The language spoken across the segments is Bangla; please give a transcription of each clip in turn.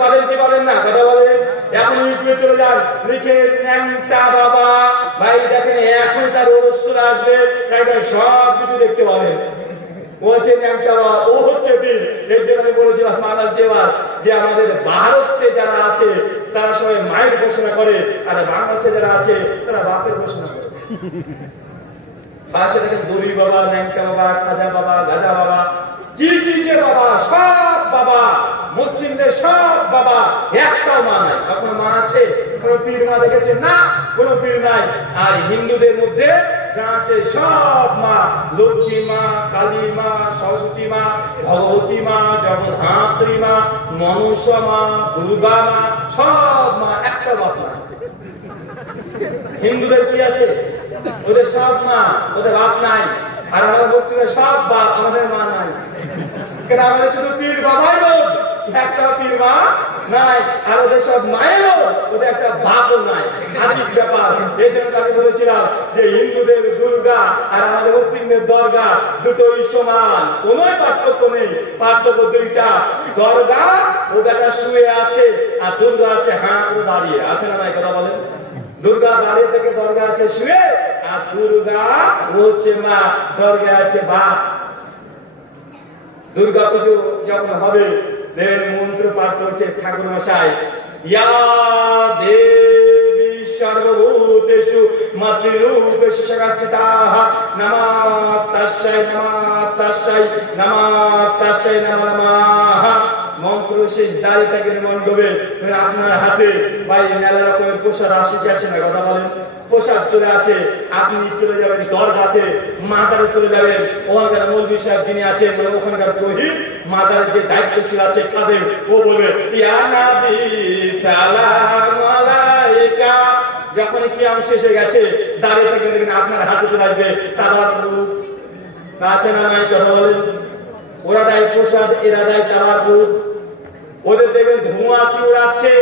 পাবেন কি পাবেন না কথা বলেন। এখন ইউটিউবে চলে যান, লিখে ন্যাংটা বাবা, ভাই দেখেন এখন তার অনুষ্ঠান আসবে, সব কিছু দেখতে পাবেন। বলছে ন্যাংটা বাবা, ও হচ্ছে পীর। এর জন্য আমি বলেছিলাম বাংলাদেশে এবার যে আমাদের ভারতে যারা আছে তারা সবাই মায়ের ঘোষণা করে, আর বাংলাদেশে যারা আছে তারা বাপের ঘোষণা করে। পাশে দেখেন গরিব বাবা, ন্যাংটা বাবা, খাজা বাবা, গাজা বাবা, কি কি যে বাবা, সব বাবা, মুসলিমদের সব বাবা, একটাও মা নাই। আপনার মা আছে? কোন পীর মা দেখেছেন? না, কোন পীর নাই। আর হিন্দুদের মধ্যে যা আছে সব মা, লক্ষ্মী মা, কালী মা, সরস্বতী মা, ভগবতী মা, জগদ্ধাত্রী মা, মনসা মা, দুর্গা মা, সব মা, একটা বাপ না। হিন্দুদের কি আছে? ওদের সব মা, ওদের বাপ নাই। আর আমাদের বস্তিতে সব বাপ, আমাদের মা নাই। কেন? আমাদের শুধু পীর বাবাই লোক, একটা পীর মা নাই। আর ওদের সব মায়ের লোক, ওদের একটা বাপও নাই। আজীব ব্যাপার। এই জন্য আমি বলেছিলাম যে হিন্দুদের দুর্গা আর আমাদের মুসলিমদের দরগা দুটোই সমান, কোন পার্থক্য নেই। পার্থক্য দুইটা, দরগা ও বেটা শুয়ে আছে আর দুর্গা আছে হাঁ করে দাঁড়িয়ে আছে। না নাই কথা বলেন? দুর্গা দাঁড়িয়ে থেকে, দরগা আছে শুয়ে, আর দুর্গা হচ্ছে মা, দরগা আছে বাপ। দুর্গা পুজো যখন হবে, দেবের মন্ত্র পাঠ করছে ঠাকুর মশাই, ইয়া দেবী সর্বভূতেষু মাতৃরূপেষু সংস্থিতাঃ নমস্তাস্যৈ নমস্তাস্যৈ নমস্তাস্যৈ নমো নমঃ। মন্ত্র শেষ, দাঁড়িয়ে থাকেন মণ্ডপে, আপনার হাতে ভাই মেলা রকমের পোশাক আসে কি আসে না কথা বলেন? পোশাক চলে আসে, আপনি চলে যাবেন দরগাতে, মাদারে চলে যাবেন। ওখানকার মৌলভী সাহেব যিনি আছেন, ওখানকার পুরোহিত, মাদারের যে দায়িত্বশীল আছে কাদের, ও বলবে ইয়া নবী সালাম আলাইকা। যখন কিয়াম শেষ হয়ে গেছে, দাঁড়িয়ে থাকবেন, দেখেন আপনার হাতে চলে আসবে তাবারুক। আছে না নাই কথা বলেন? ওরা দেয় প্রসাদ, এরা দেয় তাবারুক। ওদের দেখবেন ধোঁয়া চিউড়াচ্ছে,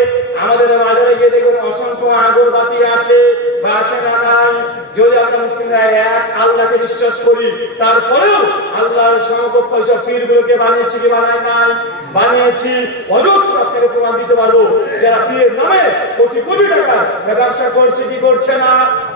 আমাদের বাজারে গিয়ে দেখবেন অসংখ্য আগরবাতি আছে বা আছে না নাই। যদি আমরা মুসলিমরা এক আল্লাহকে বিশ্বাস করি, তারপরেও আল্লাহর সমকক্ষ সব পীরগুলোকে বানিয়েছি কি বানাই নাই? বানিয়েছি। অজস্র আপনাকে প্রমাণ দিতে পারবো যারা পীরের নামে কোটি কোটি টাকা ব্যবসা করছে কি করছে না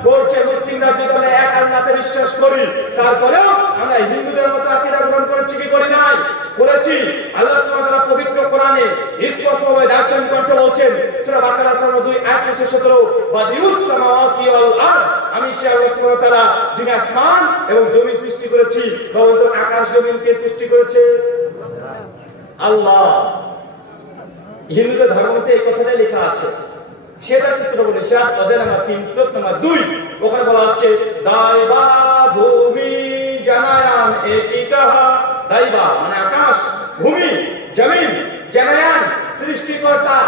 করছে। মুসলিমরা যদি আমরা এক আল্লাহকে বিশ্বাস করি, তারপরেও আমরা হিন্দুদের মতো আকীদা গ্রহণ করেছি কি করি নাই? করেছি। আল্লাহ সুবহানাহু ওয়া তাআলা পবিত্র কোরআনে স্পষ্টভাবে দায়িত্ব করতে বলছেন, সূরা বাকারা 2 আয়াত 17, ওয়াদিউস সামাওয়াতি ওয়াল আরদ, আমি সে আল্লাহ সুবহানাহু ওয়া তাআলা যিনি আসমান এবং জমি সৃষ্টি করেছি। বলতো আকাশ জমিনকে সৃষ্টি করেছে আল্লাহ। হিন্দুদের ধর্মতে এই কথাটাই লেখা আছে। সেটা সূত্র বলে শাহ অধ্যায় নাম্বার 3 শ্লোক নাম্বার 2, ওখানে বলা হচ্ছে দাইবা ভূমি জানায়ান একিকাহ। দাইবা মানে আকাশ, ভূমি, জমিন, জানায়ান সৃষ্টিকর্তা,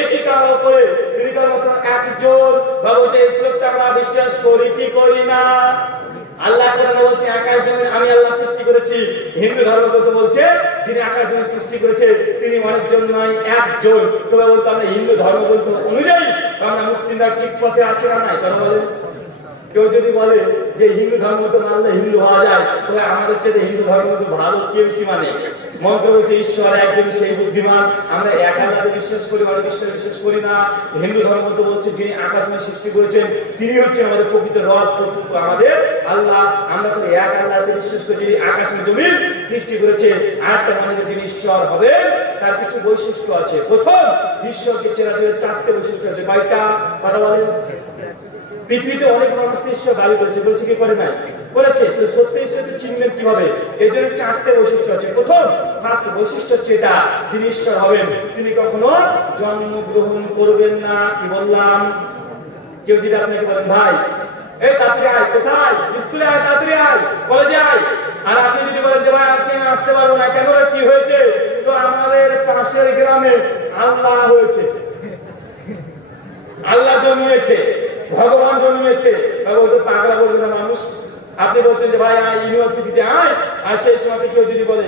একিকাহ করে তিনি কেবলমাত্র একজন। বাবুতে এই শ্লোকটা আমরা বিশ্বাস করি কি করি না? আল্লাহ কোরআনে বলছে আকাশ জমিন আমি আল্লাহ সৃষ্টি করেছি। হিন্দু ধর্মগ্রন্থ বলছে যিনি আকাশ জমিন সৃষ্টি করেছে তিনি অনেকজন নয়, একজন। তবে বলতে আমরা হিন্দু ধর্মগ্রন্থ অনুযায়ী আমরা মুসলিমরা ঠিক পথে আছে না নাই কথা বলেন? কেউ যদি বলে যে হিন্দু ধর্মগ্রন্থ মানলে হিন্দু হওয়া যায়, তবে আমাদের চেয়ে হিন্দু ধর্মগ্রন্থ ভালো কেউ বেশি মানে। মন্ত্র বলছে ঈশ্বর একজন, সেই বুদ্ধিমান। আমরা এক আল্লাহকে বিশ্বাস করি, অনেক ঈশ্বর বিশ্বাস করি না। হিন্দু ধর্মগ্রন্থ বলছে যিনি আকাশ জমিন সৃষ্টি করেছেন তিনি হচ্ছে আমাদের প্রকৃত রব, প্রকৃত আমাদের আল্লাহ। আমরা তো এক আল্লাহকে বিশ্বাস করি যিনি আকাশ জমিন সৃষ্টি করেছে। আরেকটা মানে যিনি ঈশ্বর হবে তার কিছু বৈশিষ্ট্য আছে। প্রথম, ঈশ্বরকে চেনা জন্য 4টে বৈশিষ্ট্য আছে। কয়টা কথা বলেন? পৃথিবীতে অনেক মানুষ ঈশ্বর দাবি করেছে, বলছে কি করে নাই? করেছে। তো সত্য ঈশ্বরকে চিনবেন কিভাবে? এর জন্য 4টে বৈশিষ্ট্য আছে। প্রথম, ফার্স্ট বৈশিষ্ট্য হচ্ছে এটা, যিনি ঈশ্বর হবেন তিনি কখনো জন্মগ্রহণ করবেন না। কি বললাম? কেউ যদি আপনাকে বলেন ভাই এই তাড়াতাড়ি আয়, কোথায়? স্কুলে আয়, তাড়াতাড়ি আয়, কলেজে আয়, আর আপনি যদি বলেন যে ভাই আজকে আমি আসতে পারবো না, কেন? কি হয়েছে? তো আমাদের পাশের গ্রামে আল্লাহ হয়েছে, আল্লাহ জন্মেছে, ভগবান জন্মেছে। পাগলা বলবে না মানুষ? আপনি বলছেন যে ভাই ইউনিভার্সিটিতে আয়, আর সেই সময় কেউ যদি বলে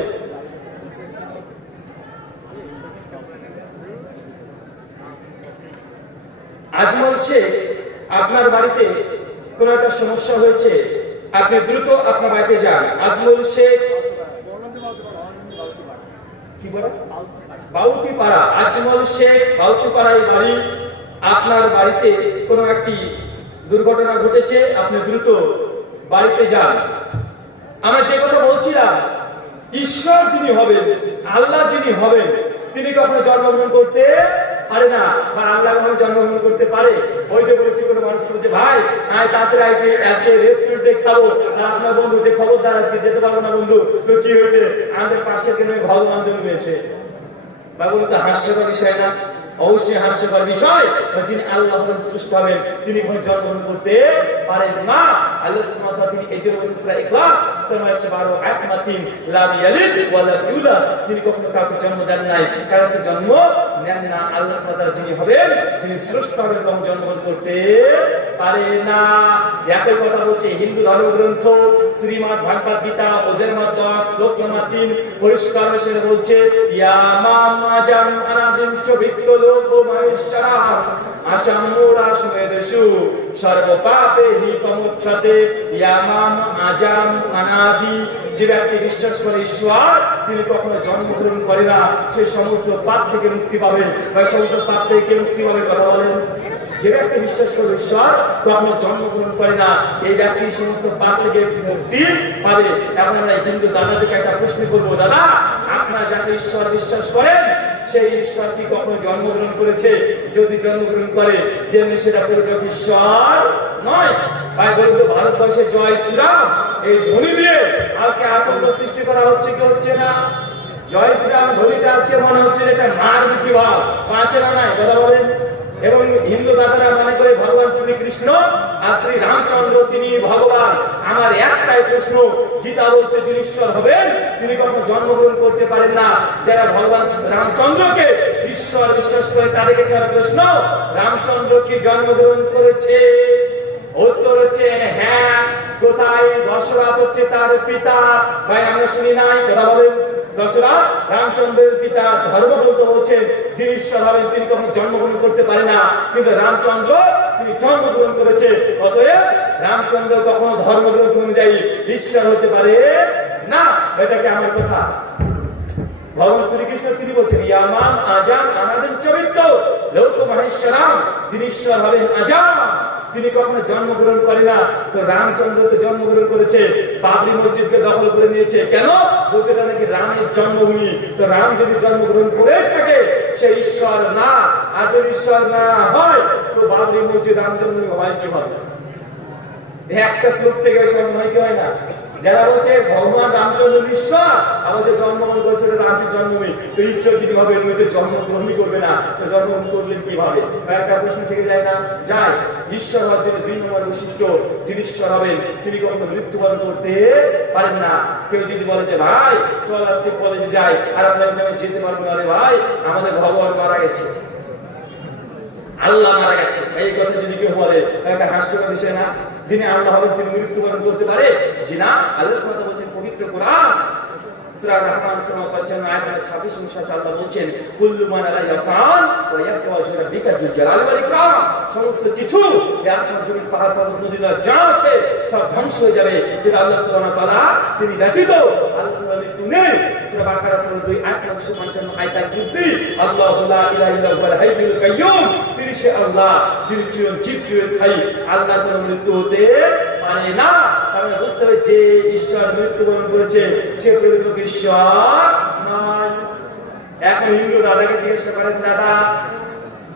আজমল শেখ আপনার বাড়িতে কোন একটা সমস্যা হয়েছে, আপনি দ্রুত আপনার বাড়িতে যান। আজমল শেখ কি বলে বাউতিপাড়া, আজমল শেখ বাউতিপাড়ায় বাড়ি। আপনার বাড়িতে কোনো একটি দুর্ঘটনা ঘটেছে, আপনি দ্রুত বাড়িতে যান। আমরা যে কথা বলছিলাম, ঈশ্বর যিনি হবেন, আল্লাহ যিনি হবেন, তিনি কখনো জন্মগ্রহণ করতে পারে না, বা আল্লাহ কখনো জন্মগ্রহণ করতে পারে? ওই যে বলেছি কোনো মানুষ বলছে, ভাই তাড়াতাড়ি আজকে রেস্টুরেন্টে খাবো, আপনার বন্ধু যে খবরদার আজকে যেতে পারবো না বন্ধু, তো কি হয়েছে, আমাদের পাশে কেন ভগবান জন্মেছে। বা বলতে হাস্যকর বিষয় না? অবশ্যই হাস্যকর বিষয়। যিনি আল্লাহ সৃষ্টি হবেন তিনি কোনো জন্মগ্রহণ করতে পারেন না। আল্লাহ সুবহানাহু ওয়া তাআলা তিনি এই জন্য বলেছেন সূরা ইখলাস সূরা 112 আয়াত 3, লাম ইয়ালিদ ওয়া লাম ইউলাদ, তিনি কখনো কাউকে জন্ম দেন নাই, কারো সে জন্ম নেন না। আল্লাহ সুবহানাহু ওয়া তাআলা যিনি হবেন তিনি সৃষ্টি হবেন এবং জন্মগ্রহণ করতে পারে না। একই কথা বলছে হিন্দু ধর্মগ্রন্থ শ্রীমদ্ ভাগবত গীতা ওদের মধ্যে শ্লোক নম্বর 3 পরিষ্কার ভাষায় বলছে, ইয়া মাম আজাম আনাদিম চ ভিত্ত লোক মহেশ্বরা আসামুরা সুমেদেশু সর্বপাপে হি প্রমুচ্ছতে। ইয়া মাম আজাম অনাদি, যে ব্যক্তি বিশ্বাস করে ঈশ্বর তিনি কখনো জন্মগ্রহণ করে না, সে সমস্ত পাপ থেকে মুক্তি পাবে। বা সমস্ত পাপ থেকে মুক্তি পাবে, কথা বলেন? যে ব্যক্তি বিশ্বাস করে ঈশ্বর কখনো জন্মগ্রহণ করে না, এই ব্যক্তি সমস্ত পাপ থেকে মুক্তি পাবে। এখন আমরা হিন্দু দাদাদেরকে একটা প্রশ্ন করবো, দাদা আপনারা যাতে ঈশ্বর বিশ্বাস করেন সেই ঈশ্বর কি কখনো জন্মগ্রহণ করেছে? যদি জন্মগ্রহণ করে যে সেটা পরিপূর্ণ ঈশ্বর নয়। ভাই বলতো ভারতবর্ষে জয় শ্রীরাম এই ধ্বনি দিয়ে আজকে আতঙ্ক সৃষ্টি করা হচ্ছে কি হচ্ছে না? জয় শ্রীরাম ধ্বনিতে আজকে মনে হচ্ছে এটা মারমুখী ভাব, পাঁচের নাই, কথা বলেন? এবং হিন্দু দাদারা মনে করে ভগবান শ্রীকৃষ্ণ আর শ্রী রামচন্দ্র তিনি ভগবান। আমার একটাই প্রশ্ন, গীতা বলছে যিনি ঈশ্বর হবেন তিনি কখনো জন্মগ্রহণ করতে পারেন না। যারা ভগবান রামচন্দ্রকে ঈশ্বর বিশ্বাস করে তাদেরকে ছাড়া প্রশ্ন, রামচন্দ্র কি জন্মগ্রহণ করেছে? উত্তর হচ্ছে হ্যাঁ। কোথায়? দশরথ হচ্ছে তার পিতা। ভাই আমরা শুনি নাই, কথা বলেন? দশরথ রামচন্দ্রের পিতা। ধর্মগ্রন্থ বলছে যিনি ঈশ্বর হবেন তিনি কখনো জন্মগ্রহণ করতে পারে না, কিন্তু রামচন্দ্র তিনি জন্মগ্রহণ করেছে। অতএব রামচন্দ্র কখনো ধর্মগ্রন্থ অনুযায়ী ঈশ্বর হতে পারে না। এটাকে আমার কথা। ভগবান শ্রীকৃষ্ণ তিনি বলছেন ইয়ামান আজাম অনাদিম চ ভিত্ত লোক মহেশ্বরাম, যিনি ঈশ্বর হবেন আজাম তিনি কখনো জন্মগ্রহণ করে না। তো রামচন্দ্র তো জন্মগ্রহণ করেছে, বাবরি মসজিদকে দখল করে নিয়েছে। কেন? বলছে এটা নাকি রামের জন্মভূমি। তো রাম যদি জন্মগ্রহণ করে থাকে সে ঈশ্বর না। আর যদি ঈশ্বর না হয় তো বাবরি মসজিদ রাম জন্মভূমি হয় কি হবে? একটা শ্লোক থেকে সব নয় কি হয় না? যারা বলছে ভগবান রামচন্দ্র ঈশ্বর, আবার যে জন্মগ্রহণ করেছে রামের জন্মভূমি, তো ঈশ্বর যদি হবে জন্মগ্রহণই করবে না, তো জন্মগ্রহণ করলেন কিভাবে? একটা প্রশ্ন থেকে যায় না? যায়। ঈশ্বর হওয়ার জন্য 2 নম্বর বৈশিষ্ট্য, যিনি ঈশ্বর হবেন তিনি কখনো মৃত্যুবরণ করতে পারেন না। কেউ যদি বলে যে ভাই চল আজকে কলেজে যাই, আর আমরা যেতে পারবো না, রে ভাই আমাদের ভগবান মারা গেছে, আল্লাহ মারা গেছে, এই কথা যদি কেউ বলে একটা হাস্যকর বিষয় না? যিনি আল্লাহ হবেন তিনি মৃত্যুবরণ করতে পারে? জি না। আল্লাহ সুবহানাহু ওয়া তাআলা বলেছেন পবিত্র কোরআন সূরা রহমান সূরা 55 আয়াত 26 আল্লাহ বলেছেন কুল্লু মান আলাইহা ফান ওয়া ইয়াবকা ওয়াজহু রাব্বিকা যুল জালালি ওয়াল ইকরাম, সমস্ত কিছু আসমান জমিন পাহাড় পর্বত নদী যা আছে সব ধ্বংস হয়ে যাবে, কিন্তু আল্লাহ সুবহানাহু ওয়া তাআলা তিনি ব্যতীত আল্লাহ সুবহানাহু মৃত্যু নেই। সূরা বাকারা সূরা 2 আয়াত 55 আয়াতুল কুরসি আল্লাহু লা ইলাহা ইল্লা হুয়াল হাইয়ুল কাইয়্যুম, তিনি সে আল্লাহ যিনি চিরঞ্জীব চিরস্থায়ী। আল্লাহ কোনো মৃত্যু হতে পারে না। তাহলে বুঝতে হবে যে ঈশ্বর মৃত্যুবরণ করেছে সে পরিপূর্ণ ঈশ্বর নয়। এখন হিন্দু দাদাকে জিজ্ঞাসা করেন, দাদা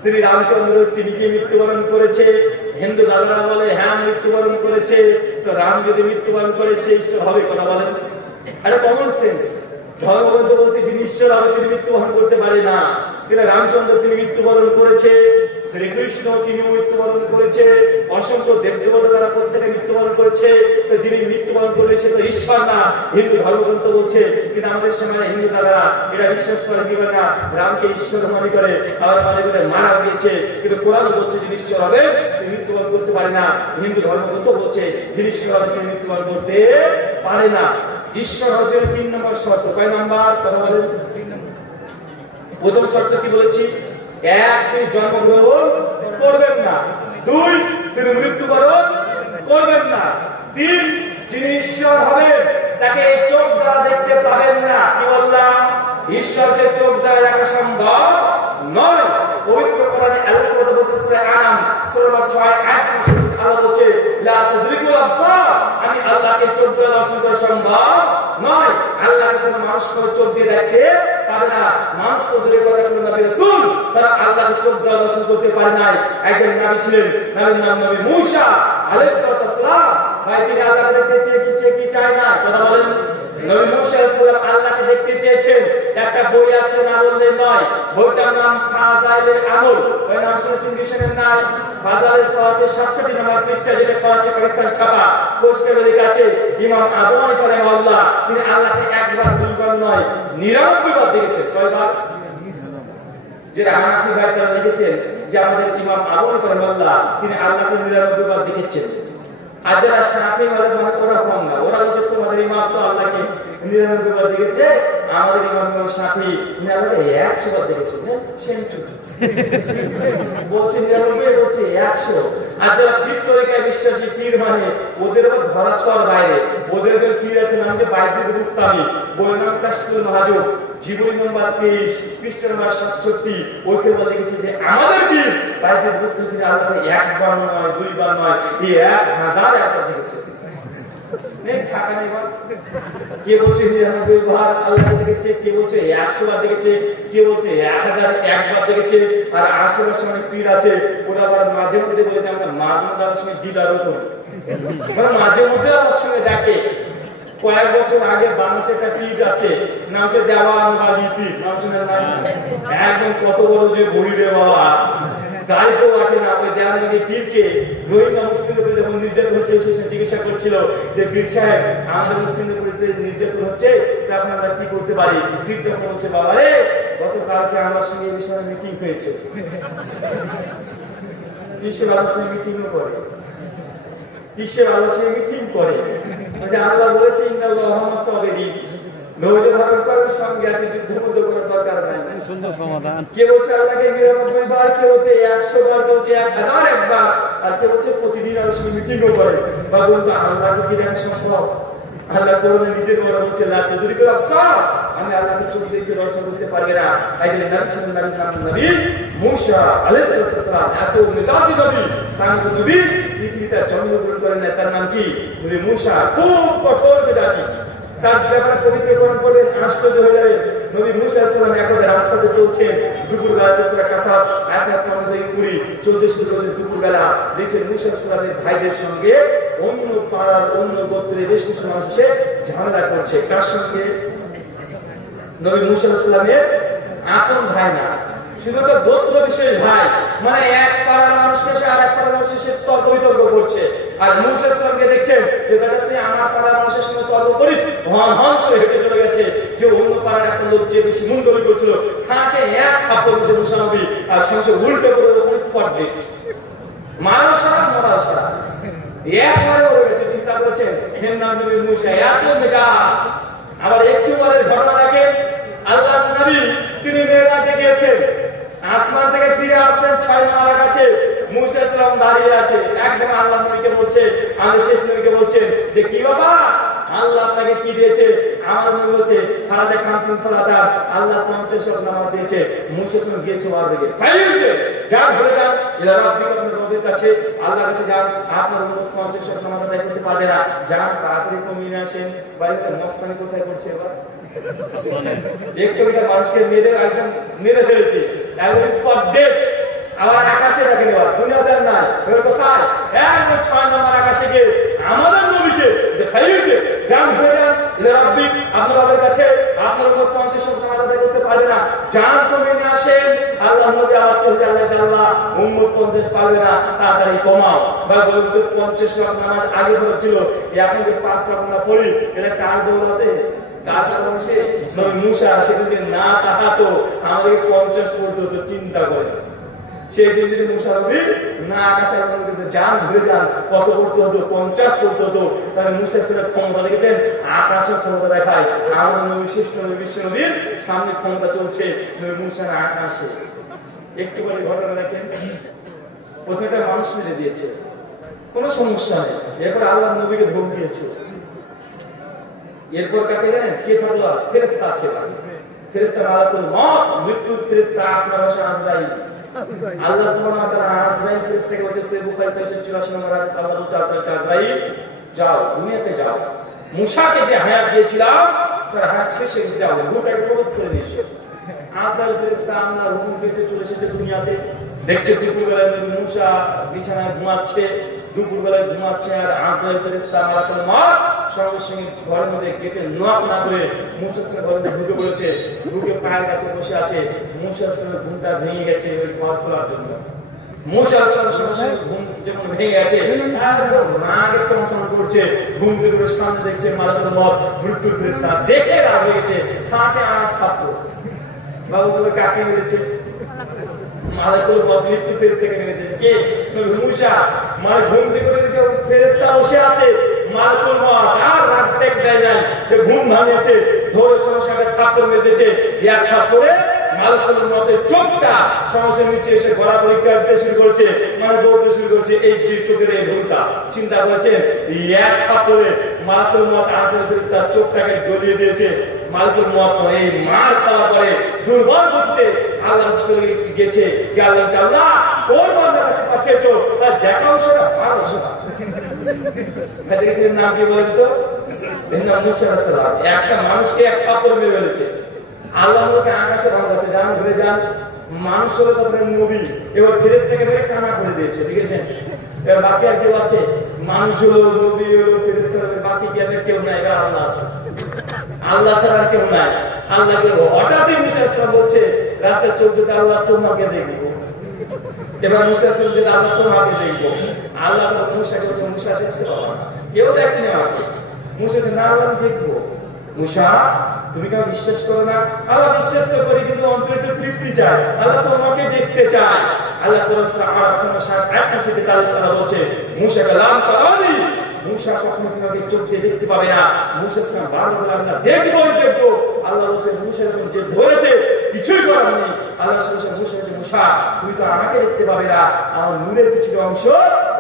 শ্রী রামচন্দ্র তিনি কি মৃত্যুবরণ করেছে? হিন্দু দাদারা বলে হ্যাঁ মৃত্যুবরণ করেছে। তো রাম যদি মৃত্যুবরণ করেছে ঈশ্বর হবে, কথা বলেন? আরে কমন সেন্স। ধর্মগ্রন্থ বলছে যিনি ঈশ্বর হবে তিনি মৃত্যুবরণ করতে পারে না, কিন্তু রামচন্দ্র তিনি মৃত্যুবরণ করেছে, শ্রীকৃষ্ণ তিনি মৃত্যুবরণ করেছে, অসংখ্য দেবদেবতা তারা প্রত্যেকে মৃত্যুবরণ করেছে। তো যিনি মৃত্যুবরণ করবে সে তো ঈশ্বর না, হিন্দু ধর্মগ্রন্থ বলছে। কিন্তু আমাদের সময় হিন্দু দাদারা এটা বিশ্বাস করে কি না, রামকে ঈশ্বর মনে করে, আবার মনে করে মারা গিয়েছে। কিন্তু কোরআন বলছে যিনি ঈশ্বর হবে তিনি মৃত্যুবরণ করতে পারে না। হিন্দু ধর্মগ্রন্থ বলছে যিনি ঈশ্বর হবে তিনি মৃত্যুবরণ করতে পারে না। ঈশ্বর হচ্ছে 3 নম্বর শর্ত। কয় নাম্বার? কথা বলেন। 3 নম্বর। প্রথম শর্ত কি বলেছি? 1 তিনি জন্মগ্রহণ করবেন না, 2 তিনি মৃত্যুবরণ করবেন না, 3 যিনি ঈশ্বর হবেন তাকে চোখ দ্বারা দেখতে পাবেন না। কি বললাম? ঈশ্বরকে চোখ দ্বারা দেখা সম্ভব নয়। পবিত্র কোরআনে আল্লাহ সুবহানাহু ওয়া তাআলা সূরা আনাম সূরা 6 আয়াত 60 আল্লাহ বলছে লা তুদরিকুল আবসার, আমি আল্লাহকে চোখ দ্বারা দর্শন করা সম্ভব নয়। আল্লাহকে কোনো মানুষ চোখ দিয়ে দেখতে পারে না। মানুষ তো দূরে কথা কোনো নবী রাসূল তারা আল্লাহকে চোখ দ্বারা দর্শন করতে পারে নাই। একজন নবী ছিলেন, নবীর নাম নবী মূসা আলাইহিস সালাম। ভাই তিনি আল্লাহকে দেখতে চেয়েছে কি চায় না? কথা বলেন। নবী মূসা আলাইহিস সালাম আল্লাহকে দেখতে চেয়েছেন। একটা বই আছে, না বললে নয়, বইটার নাম ফাজাইলে আমল। ওই নাম শুনেছেন কিসের নাম? ফাজাইলে সাওয়াতে 67 নম্বর পৃষ্ঠা, যেটা করাচি পাকিস্তান ছাপা। পোস্টারে লেখা আছে ইমাম আবু হানিফা রাহিমাহুল্লাহ তিনি আল্লাহকে একবার দুইবার নয় 99 বার দেখেছেন। কয়বার? যেটা হানাফি ভাই তারা লিখেছেন যে আমাদের ইমাম আবু হানিফা রাহিমাহুল্লাহ তিনি আল্লাহকে 99 বার দেখেছেন। আর যারা শাফি মাযহাব মানে ওরা কম না, ওরা বলছে তোমাদের ইমাম তো আল্লাহকে 99 বার দেখেছে, আমাদের ইমাম শাফি তিনি আল্লাহকে 100 বার দেখেছেন। সেম টু বলছে 99, বলছে 100। আর যারা পীর বিশ্বাসী পীর মানে ওদের আবার ধরা ছোঁয়ার বাইরে, ওদের যে পীর আছে নাম যে বাইজিদ বুস্তামি, বই নাম কাশফুল মাহজুব, জীবনী নম্বর 23 পৃষ্ঠা নম্বর 67, ওইকে বলে লিখেছে যে আমাদের পীর বাইজিদ বুস্তামি তিনি আল্লাহকে একবার নয় দুইবার নয় 1000 একবার দেখেছে। কে বলছে 99 বার আল্লাহ দেখেছে, কে বলছে 100 বার দেখেছে, কে বলছে 1000 একবার দেখেছে। আর আশেপাশে অনেক পীর আছে, ওরা আবার মাঝে মধ্যে বলে যে আমরা মাঝে মধ্যে আমার সঙ্গে দিদারও করি, মাঝে মধ্যে আমার সঙ্গে দেখে। কয়েক বছর আগে বাংলাদেশে একটা পীর আছে, নাম হচ্ছে দেওয়ান বাড়ি পীর, নাম শুনে না? একদম কত বড় যে বড়ি রে বাবা, তাই তো বাকি না। ওই দেওয়ান বাড়ি পীরকে রোহিঙ্গা মুসলিমদের উপরে যখন নির্যাতন হচ্ছে সে চিকিৎসা করছিল যে পীর সাহেব আমাদের মুসলিমদের উপরে নির্যাতন হচ্ছে, তখন আমরা কি করতে পারি? পীর তখন বলছে বাবা রে গতকালকে আমার সঙ্গে এই বিষয়ে মিটিং হয়েছে। বিশ্বের আলোর সঙ্গে মিটিংও করে, বিশ্বের আলোর সঙ্গে মিটিং করে। আল্লাহ বলেছে ধৈর্য ধারণ করার সঙ্গে আছে, যুদ্ধ করার দরকার নাই। সুন্দর সমাধান। কে বলছে আল্লাহকে 99 বার, কে বলছে 100 বার, কে বলছে 1000 একবার, আর কে বলছে প্রতিদিন আলোর সঙ্গে মিটিংও করে। বা বলতো আল্লাহকে কি দেখা সম্ভব? আল্লাহ কোরআনে নিজের বড় বলছে লা তুদরিকুল আবসার, আমি আল্লাহকে চোখ দিয়ে দর্শন করতে পারবে না। একজন নবী ছিলেন, নবীর নাম নবী মূসা আলাইহিস সালাম। এত মেজাজি নবী, তার মতো নবী পৃথিবীতে জন্মগ্রহণ করেন না। তার নাম কি? নবী মূসা। খুব কঠোর মেজাজি। তার ব্যাপারে পবিত্র কোরআন পড়বেন, আশ্চর্য হয়ে যাবে। নবী মূসা আলাইহিস সালাম একবার রাস্তাতে চলছেন, দুপুরবেলা সূরা কাসাস আয়াত 15-20 চলতে শুরু করেছেন। দুপুরবেলা দেখছেন মূসা আলাইহিস সালামের ভাইদের সঙ্গে অন্য পাড়ার অন্য গোত্রের বেশ কিছু মানুষ এসে ঝামেলা করছে। কার সঙ্গে? নবী মূসা আলাইহিস সালামের আপন ভাই না, শুধু একটা গোত্র বিশেষ ভাই, মানে এক পাড়ার মানুষকে সে আর এক পাড়ার মানুষের সাথে তর্ক বিতর্ক করছে। আর মূসা আলাইহিস সালামকে দেখছেন যে বেটা তুই আমার পাড়ার মানুষের সঙ্গে তর্ক করিস, হন হন করে হেঁটে চলে গেছে। যে অন্য পাড়ার একটা লোক যে বেশি মুন্ডলি করছিল তাকে এক থাপ্পড় দিতে মূসা নবী, আর সঙ্গে উল্টো করে ওখানে স্পট ডেট, মারো সারা মারা সারা একবারে হয়ে গেছে। চিন্তা করছেন হেন নাম নবী মূসা এত মেজাজ। আবার একটু পরের ঘটনা দেখেন, আল্লাহর নবী তিনি মেরাজে গিয়েছেন, আসমান থেকে ফিরে আসছেন 6 মাইল আকাশে। মূসা আলাইহিস সালাম দাঁড়িয়ে আছে, একদম আল্লাহর নবীকে বলছে, আমাদের শেষ নবীকে বলছেন যে কি বাবা আল্লাহ আপনাকে কি দিয়েছে? আমার নবী বলছে ফারাজা খামসিন সালাতাত, আল্লাহ 50 ওয়াক্ত নামাজ দিয়েছে। মূসা আলাইহিস সালাম গিয়েছে ওয়ার দিকে, ফাইলছে যা ঘুরে যান ইলা রাব্বিকা, আপনার রবের কাছে, আল্লাহর কাছে যান। আপনার উম্মত 50 ওয়াক্ত নামাজ আদায় করতে পারবে না, যান তাড়াতাড়ি কমিয়ে আসেন। বাড়িতে মস্তানি কোথায় করছে এবার? দেখতে বেটা মানুষকে মেরে একজন মেরে ফেলেছে, এখন স্পট ডেট। আবার আকাশে দেখে নেওয়া দুনিয়াতে নাই, এবার কোথায়? একদম 6 নম্বর আকাশে গিয়ে আমাদের নবীকে দেখাইছে যান হয়ে যান ইলা রাব্বিক, আপনার রবের কাছে। আপনার উপর 50 ওয়াক্ত নামাজ আদায় করতে পারবে না, যান কমিয়ে আসেন। আল্লাহ নবী আবার চলে যান, আল্লাহ উম্মত 50 পারবে না, তাড়াতাড়ি কমাও। বা বলতে 50 ওয়াক্ত নামাজ আগে হচ্ছিল, এখন যে 5 ওয়াক্ত না পড়ি, এটা কার দৌলতে? কার দৌলতে? নবী মূসা সেদিকে না তাকাতো আমাদের 50 পড়তে হতো। চিন্তা করে সেই দিন যদি মূসা নবী না আকাশে যান ঘুরে যান, কত করতে হতো? 50 করতে হতো। তাহলে মূসা ছিল ক্ষমতা দেখেছেন, আকাশের ক্ষমতা দেখায়। আমার নবী শেষ নবী বিশ্ব নবীর সামনে ক্ষমতা চলছে, নবী মূসা না আকাশে। একটু করে ঘটনা দেখেন, প্রথমে মানুষ মেরে দিয়েছে, কোনো সমস্যা নেই। এরপর আল্লাহ নবীকে ধমকিয়েছে। এরপর কাকে জানেন? কে থাকলো? ফেরেশতা আছে। ফেরেশতা মালাকুল মউত, মৃত্যুর ফেরেশতা আপনার ভাষা আজরাইল। আল্লাহ সুবহানাহু ওয়া তাআলা আজরাইল ফেরেশতাকে বলেছে সে বুখারী 384 নম্বর হাদিস, আল্লাহ বলছে আজরাইল যাও দুনিয়াতে যাও, মুসাকে যে হায়াত দিয়েছিলাম তার হায়াত শেষে যাও, রূহটাকে কবজ করে দিয়েছে। আজরাইল ফেরেশতা আল্লাহ রূহ পেতে চলে এসেছে দুনিয়াতে। দেখছে দুপুরবেলা মুসা বিছানায় ঘুমাচ্ছে, দুপুরবেলায় ঘুমাচ্ছে, আর আজরাইল ফেরেশতা মালাকুল মউত সঙ্গে সঙ্গে ঘরের মধ্যে গেটে নক না করে মুসার ঘরের মধ্যে ঢুকে পড়েছে, ঢুকে পায়ের কাছে বসে আছে। মুসার ঘুমটা ভেঙে গেছে ওই পথ খোলার জন্য। মুসার ঘুম যখন ভেঙে গেছে রাগের টনটন করছে, ঘুম থেকে সামনে দেখছে মালাকুল মউত মৃত্যুর ফেরেশতা, দেখে রাগ হয়ে গেছে, হাতে আঘাত থাকলো। বাবু তোকে কাকে মেরেছে? মালাকুল মউত মৃত্যুর ফেরেশতাকে মেরেছে। কে? মুসা। মানে ঘুম থেকে দেখছে ফেরেশতা বসে আছে, মালাকুল মউত আর রাগ থেকে যায় না, যে ঘুম ভাঙিয়েছে, ধরে সঙ্গে থাপ্পড় মেরেছে। এক থাপ্পড়ে মালাকুল মউতের চোখটা সঙ্গে নিচে এসে গড়াগড়ি করতে শুরু করছে, মানে দৌড়তে শুরু করছে। এই যে চোখের এই ভূমিকা চিন্তা করেছেন, এক থাপ্পড়ে মালাকুল মউত আজরাইল ফেরেশতার চোখটাকে গলিয়ে দিয়েছে। মালাকুল মউত এই মার খাওয়ার পরে দুর্বল গতিতে আল্লাহর কাছে গেছে, আল্লাহ ওর বান্দার কাছে পাঠিয়েছো, আর দেখাও সেটা ভালো সেটা। দেখেছিলেন নাম কি বলেন তো? মুসা আলাইহিস সালাম একটা মানুষকে এক থাপ্পড় মেরে ফেলেছে। আল্লাহ ওকে আকাশে ভালো আছে, জান ঘুরে যান। মানুষ হলো তারপরে নবী, এবার ফেরেশতাকে মেরে কানা করে দিয়েছে। দেখেছেন? এবার বাকি আর কেউ আছে? মানুষ হলো, নবী হলো, ফেরেশতা হলো, বাকি কি আছে? কেউ নাই, এবার আল্লাহ আছে। আল্লাহ ছাড়া কেউ নাই। আল্লাহকে হঠাৎই মুসা আলাইহিস সালাম বলছে রাতে চলতে, আল্লাহ তোমাকে দেখবো। এবার মুসা আলাইহিস সালাম যে আল্লাহ তোমাকে দেখবো, আল্লাহ মুসাকে বলছে মুসা দেখতে পাবো না, কেউ দেখেনি আমাকে। মুসা বলছে না, আল্লাহ দেখবো। মুসা তুমি কেন বিশ্বাস করো না? আল্লাহ বিশ্বাস তো করি, কিন্তু অন্তরে তো তৃপ্তি চাই, আল্লাহ তোমাকে দেখতে চায়। আল্লাহ বলছে মুসা কালাম করানি, মুসা কখনো তোমাকে চোখ দিয়ে দেখতে পাবে না। মুসা আল্লাহ দেখবো দেখবো। আল্লাহ বলছে মুসা যে ধরেছে কিছুই করার নেই। আল্লাহ মুসা তুমি তো আমাকে দেখতে পাবে না, আমার নূরের কিছু অংশ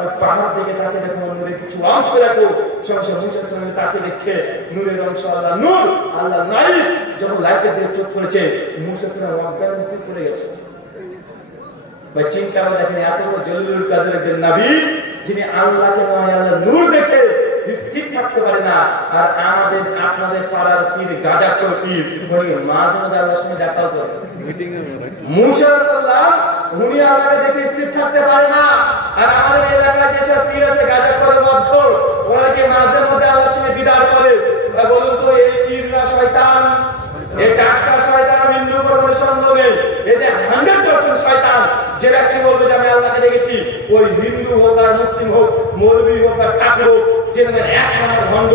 ওই পাহাড় দিকে তাকে দেখো, নূরের কিছু অংশ দেখো। মুসা তাকে দেখছে, নূরের অংশ আল্লাহ নূর, আল্লাহ নাই। যখন লাইটের দিয়ে চোখ করেছে মুসা অজ্ঞান মুখে পড়ে গেছে। চিন্তা করে দেখেন, এত বড় জলিলুল কাদের একজন নবী, যিনি আল্লাহকে নয় আল্লাহ নূর দেখে স্থির থাকতে পারে না। আর আমাদের আপনাদের পাড়ার পীর গাজাখোর পীর মাঝে মাঝে আল্লাহর সঙ্গে দেখাও করে। মুসা সাল্লাল্লাহু উনি আল্লাহকে দেখে স্থির থাকতে পারে না। আর আমাদের এলাকায় যেসব পীর আছে গাজাখোরের মধ্যে, ওরা কি মাঝে মধ্যে আল্লাহর সঙ্গে বিদার করে? বলুন তো এই পীররা শয়তান, এই ডাক্তার শয়তান, হিন্দু ধর্মের সন্দেহ নেই, এতে 100% শয়তান। যে ব্যক্তি বলবে যে আমি আল্লাহকে দেখেছি, ওই হিন্দু হোক আর মুসলিম হোক, মৌলবী হোক আর ঠাকুর হোক, যে এক নাম্বার ভণ্ড,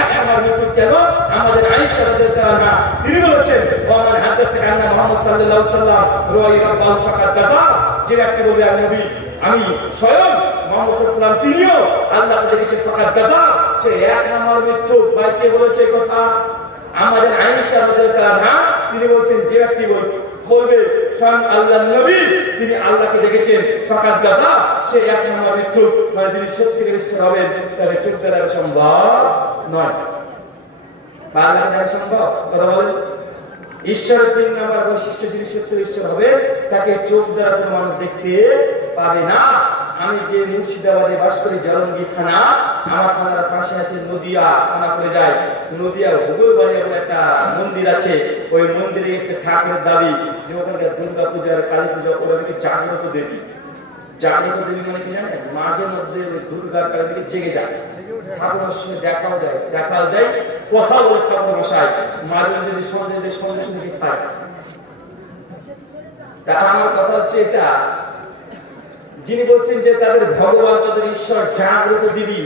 এক নাম্বার মৃত্যু। কেন? আমাদের আয়েশা রাদিয়াল্লাহু আনহা তিনি বলেছেন ওমান হাদাসা আন্না মুহাম্মদ সাল্লাল্লাহু আলাইহি ওয়াসাল্লাম রাই রাব্বাহু ফাকাত কাযা। যে ব্যক্তি বলবে আমি নবী, আমি স্বয়ং মুহাম্মদ সাল্লাল্লাহু আলাইহি ওয়াসাল্লাম তিনিও আল্লাহকে দেখেছেন, ফাকাত কাযা, সে এক নাম্বার মৃত্যু। ভাই কে বলেছে কথা? আমাদের আয়েশা রাদিয়াল্লাহু আনহা তিনি বলছেন যে ব্যক্তি বলবে স্বয়ং আল্লাহ নবী তিনি আল্লাহকে দেখেছেন, ফাকাত কাযা, সে এক নাম্বার মৃত্যু। মানে যিনি সত্যিকার ঈশ্বর হবেন তাহলে চোখ দ্বারা সম্ভব নয়। আল্লাহ দ্বারা সম্ভব? কথা বলেন। ঈশ্বরের 3 নাম্বার বৈশিষ্ট্য, যিনি সত্য ঈশ্বর হবে তাকে চোখ দ্বারা কোনো মানুষ দেখতে পাবে না। আমি যে মুর্শিদাবাদে বাস করি, জালঙ্গি থানা, আমার থানার পাশে আছে নদিয়া থানা পড়ে যায়। নদিয়া হুগলবাড়ি বলে একটা মন্দির আছে, ওই মন্দিরে একটা ঠাকুরের দাবি যে ওখানকার দুর্গা পূজা আর কালী পূজা ওদেরকে জাগ্রত দেবী। জাগ্রত দেবী মানে কি জানেন? মাঝে মধ্যে দুর্গার কালী দিকে জেগে যায়, ঠাকুরের সঙ্গে দেখাও দেয়, কথা বলে ঠাকুর বসায়, মাঝে মধ্যে সন্দেশ খায়। তা আমার কথা হচ্ছে এটা, যিনি বলছেন যে তাদের ভগবান, তাদের ঈশ্বর জাগ্রত দেবী,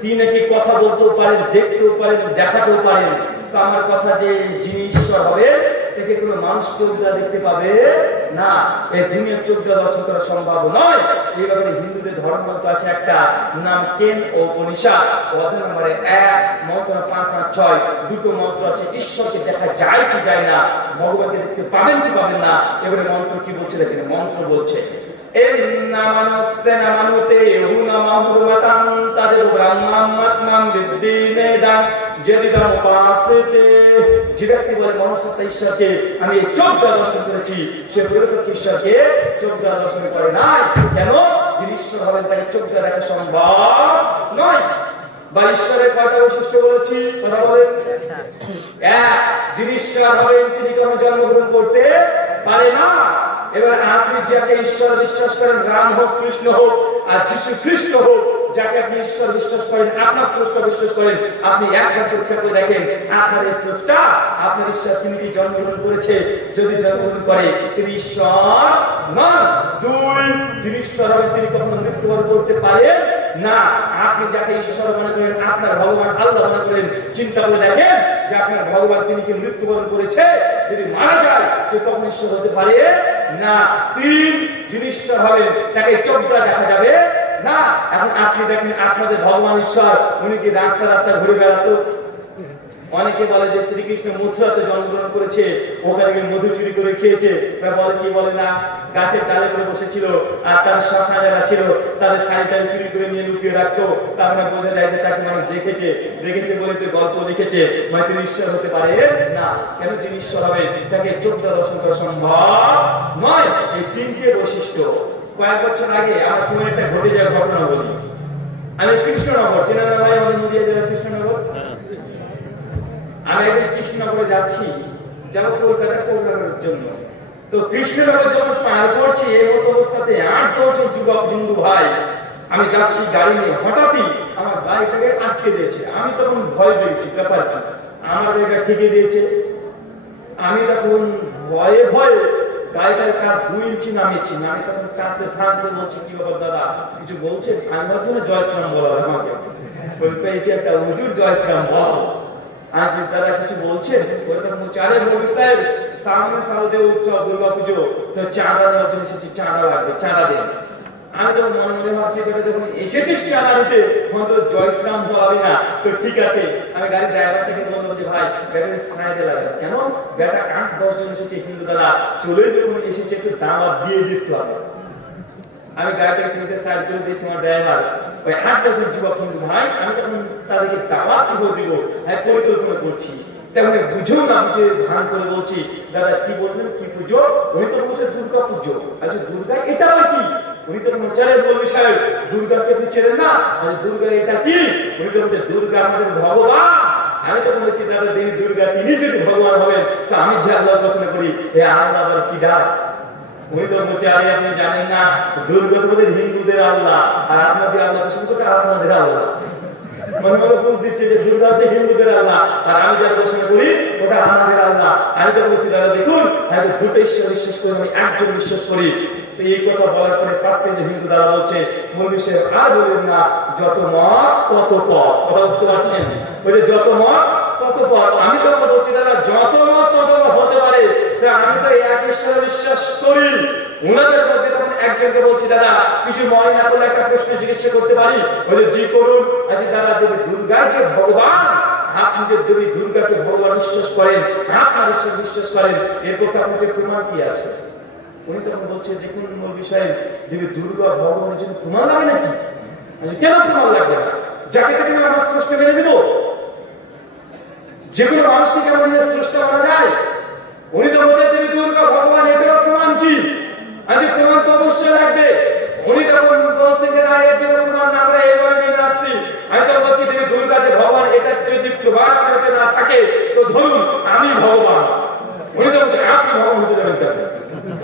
তিনি নাকি কথা বলতেও পারেন, দেখতেও পারেন, দেখাতেও পারেন। তো আমার কথা যে যিনি ঈশ্বর হবে তাকে কোনো মানুষ চোখ দ্বারা দেখতে পাবে না, এই দুনিয়ার চোখ দিয়ে দর্শন করা সম্ভব নয়। এই ব্যাপারে হিন্দুদের ধর্মগ্রন্থ আছে একটা, নাম কেন ও উপনিষদ, অধ্যায় নম্বরে 1, মন্ত্র 5 আর 6, দুটো মন্ত্র আছে। ঈশ্বরকে দেখা যায় কি যায় না, ভগবানকে দেখতে পাবেন কি পাবেন না। এবারে মন্ত্র কি বলছে দেখেন, মন্ত্র বলছে যে ব্যক্তি বলে মহাসত্তা ঈশ্বরকে আমি এই চোখ দ্বারা দর্শন করেছি, সে প্রকৃত ঈশ্বরকে চোখ দ্বারা দর্শন করে নাই। কেন? যিনি ঈশ্বর হবেন তাকে চোখ দ্বারা দেখা সম্ভব নয়। বা ঈশ্বরের কয়টা বৈশিষ্ট্য বলেছি কথা বলেন? এক, যিনি ঈশ্বর হবেন তিনি কোনো জন্মগ্রহণ করতে পারে না। এবার আপনি যাকে ঈশ্বর বিশ্বাস করেন, রাম হোক, কৃষ্ণ হোক, আর যীশু খ্রিস্ট হোক, যাকে আপনি ঈশ্বর বিশ্বাস করেন, আপনার স্রষ্টা বিশ্বাস করেন, আপনি একবার পরীক্ষা করে দেখেন আপনার স্রষ্টা, আপনার ঈশ্বর তিনি কি জন্মগ্রহণ করেছে? যদি জন্মগ্রহণ করে তিনি ঈশ্বর নন। দুই, যিনি ঈশ্বর হবেন তিনি কখনো মৃত্যুবরণ করতে পারেন না। আপনি যাকে ঈশ্বর মনে করেন, আপনার ভগবান আল্লাহ মনে করেন, চিন্তা করে দেখেন যে আপনার ভগবান তিনি কি মৃত্যুবরণ করেছে? যদি মারা যায় সে কখনো ঈশ্বর হতে পারে না। তিন, যিনি ঈশ্বর হবেন তাকে চোখ দ্বারা দেখা যাবে না। এখন আপনি দেখেন আপনাদের ভগবান ঈশ্বর উনি কি রাস্তা রাস্তা ঘুরে বেড়াতো? অনেকে বলে যে শ্রীকৃষ্ণ মথুরাতে জন্মগ্রহণ করেছে, ওখানে গিয়ে মধু চুরি করে খেয়েছে। বলে কি বলে না, গাছের ডালে করে বসেছিল আর তার সখা যারা ছিল তাদের শাড়িটা চুরি করে নিয়ে লুকিয়ে রাখতো। তারপরে বোঝা যায় যে তাকে মানুষ দেখেছে, দেখেছে বলে তো গল্প লিখেছে, মানে তিনি ঈশ্বর হতে পারে না। কেন? যিনি ঈশ্বর হবে তাকে চোখ দ্বারা দর্শন করা সম্ভব নয়। এই তিনটে বৈশিষ্ট্য। কয়েক বছর আগে আমার জীবনে একটা ঘটে যাওয়ার ঘটনা বলি। আমি কৃষ্ণনগর, চেনা না ভাই আমাদের নদীয়া জেলার কৃষ্ণনগর, আমি একদিন কৃষ্ণনগরে যাচ্ছি, যাবো কলকাতা প্রোগ্রামের জন্য। তো কৃষ্ণনগর যখন পার করছি, এই মতো অবস্থাতে 8-10 জন যুবক হিন্দু ভাই, আমি যাচ্ছি গাড়ি নিয়ে, হঠাৎই আমার গাড়িটাকে আটকে দিয়েছে। আমি তখন ভয় পেয়েছি, ব্যাপার কি আমার এটা ঠিকই দিয়েছে। আমি তখন ভয়ে ভয়ে গাড়িটার কাজ 2 ইঞ্চি নামিয়েছি। আমি তখন কাছে থাকতে বলছি, কি ব্যাপার দাদা কিছু বলছেন? আমি ভাবছি জয় শ্রীরাম বলা আমাকে পেয়েছি একটা হুজুর, জয় শ্রীরাম বল। আজ দাদা কিছু বলছেন? আরে মৌলী সাহেব সামনে শারদীয় উৎসব দুর্গা পুজো, তো চাঁদা দেওয়ার জন্য এসেছি, চাঁদা লাগবে, চাঁদা দেন। আমি তো মনে মনে ভাবছি যখন এসেছিস চাঁদা দিতে হয়তো জয় শ্রীরাম বলাবি না, তো ঠিক আছে। আমি গাড়ির ড্রাইভার থেকে বললাম যে ভাই গাড়ির সাইডে লাগবে। কেন? গাড়িটা 8-10 জন এসেছে হিন্দু দাদা, চলে যখন এসেছে একটু দাওয়াত দিয়ে দিস লাগে। আমি গাড়িটাকে শুনতে সাইড করে দিয়েছি আমার ড্রাইভার, ওই 8-10 জন যুবক হিন্দু ভাই, আমি তখন তাদেরকে দাওয়াত দিব পরিকল্পনা করছি। তেমন বুঝেও না বুঝে ভান করে বলছি, দাদা কি বলবেন, কি পুজো? উনি তো বলছে দুর্গা পুজো। আচ্ছা দুর্গা এটা আবার কি? উনি তো বলছেন বলবি সাহেব দুর্গাকে আপনি চেনেন না? দুর্গা এটা কি? উনি তো বলছে দুর্গা আমাদের ভগবান। আমি তো বলেছি দাদা দেবী দুর্গা তিনি যদি ভগবান হবেন তো আমি যে আল্লাহ প্রশ্ন করি, এ আল্লাহ আবার কি ডাক? উনি তো বলছে আরে আপনি জানেন না দুর্গা তোমাদের হিন্দুদের আল্লাহ, আর আপনার যে আল্লাহ প্রশ্ন করতে আপনাদের আল্লাহ। মনে মনে বুঝ দিচ্ছে যে দুর্গা হচ্ছে হিন্দুদের আল্লাহ, আর আমি যার প্রশ্ন করি ওটা আমাদের আল্লাহ। আমি তো বলছি দাদা দেখুন, আমি দুটো ঈশ্বর বিশ্বাস করি, আমি একজন বিশ্বাস করি। তো এই কথা বলার পরে পাঁচটি যে হিন্দু দ্বারা বলছে মৌলী সাহেব আর বলবেন না, যত মত তত পথ। কথা বুঝতে পারছেন? ওই যে যত মত তত পথ। আমি তো বলছি দাদা যত মত তত হতে পারে, আমি তো এক ঈশ্বর বিশ্বাস করি। ওনাদের মধ্যে তখন একজনকে বলছি দাদা কিছু মনে না করলে একটা প্রশ্ন জিজ্ঞাসা করতে পারি? বলে জি করুন। আচ্ছা দাদা দেবী দুর্গা যে ভগবান, আপনি যে দেবী দুর্গাকে ভগবান বিশ্বাস করেন, আপনার ঈশ্বর বিশ্বাস করেন, এর পক্ষে আপনার যে প্রমাণ কি আছে? উনি তখন বলছে যে কোন মৌলী সাহেব দেবী দুর্গা ভগবানের জন্য প্রমাণ লাগে নাকি? কেন প্রমাণ লাগবে না? যাকে তুমি আমার স্রষ্টা মেনে দেবো, যে কোনো মানুষকে কেমন নিজের স্রষ্টা মানা যায়? উনি তো বলছেন দেবী দুর্গা ভগবান, এটার প্রমাণ কি? আজ প্রমাণ তো অবশ্যই লাগবে। উনি তখন বলছেন যে না এর জন্য প্রমাণ না, আমরা এইভাবে মেনে আসছি। আমি তো বলছি দেবী দুর্গা যে ভগবান, এটা যদি প্রমাণ না থাকে তো ধরুন আমি ভগবান। উনি তো বলছেন আপনি ভগবান হতে যাবেন কেন?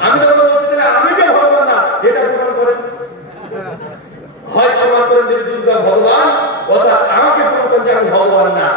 আমি তখন বলছি তাহলে আমি যে ভগবান না এটা প্রমাণ করেন। হয় প্রমাণ করেন দেবী দুর্গা ভগবান, অর্থাৎ আমাকে প্রমাণ করেন যে আমি ভগবান না।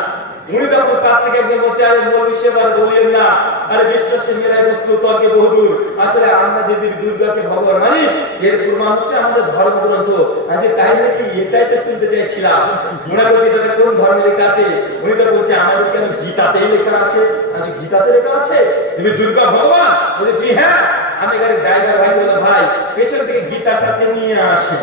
উনি তখন তার থেকে একজন বলছে আরে মৌলী সাহেব আর বলিয়েন না, আরে বিশ্বাসের মেলায় বস্তু তর্কে বহুদূর। আসলে আমরা দেবী দুর্গাকে ভগবান মানি, এর প্রমাণ হচ্ছে আমাদের ধর্মগ্রন্থ। আজ তাই নাকি এটাই তো শুনতে চাইছিলাম। মনে করছি তাদের কোন ধর্মে লেখা আছে? উনি তো বলছে আমাদের কেন গীতাতেই লেখা আছে। আজ গীতাতে লেখা আছে দেবী দুর্গা ভগবান? বলে জি হ্যাঁ, আমি গাড়ির ড্রাইভার ভাই বলল ভাই পেছন থেকে গীতাটাকে নিয়ে আসে।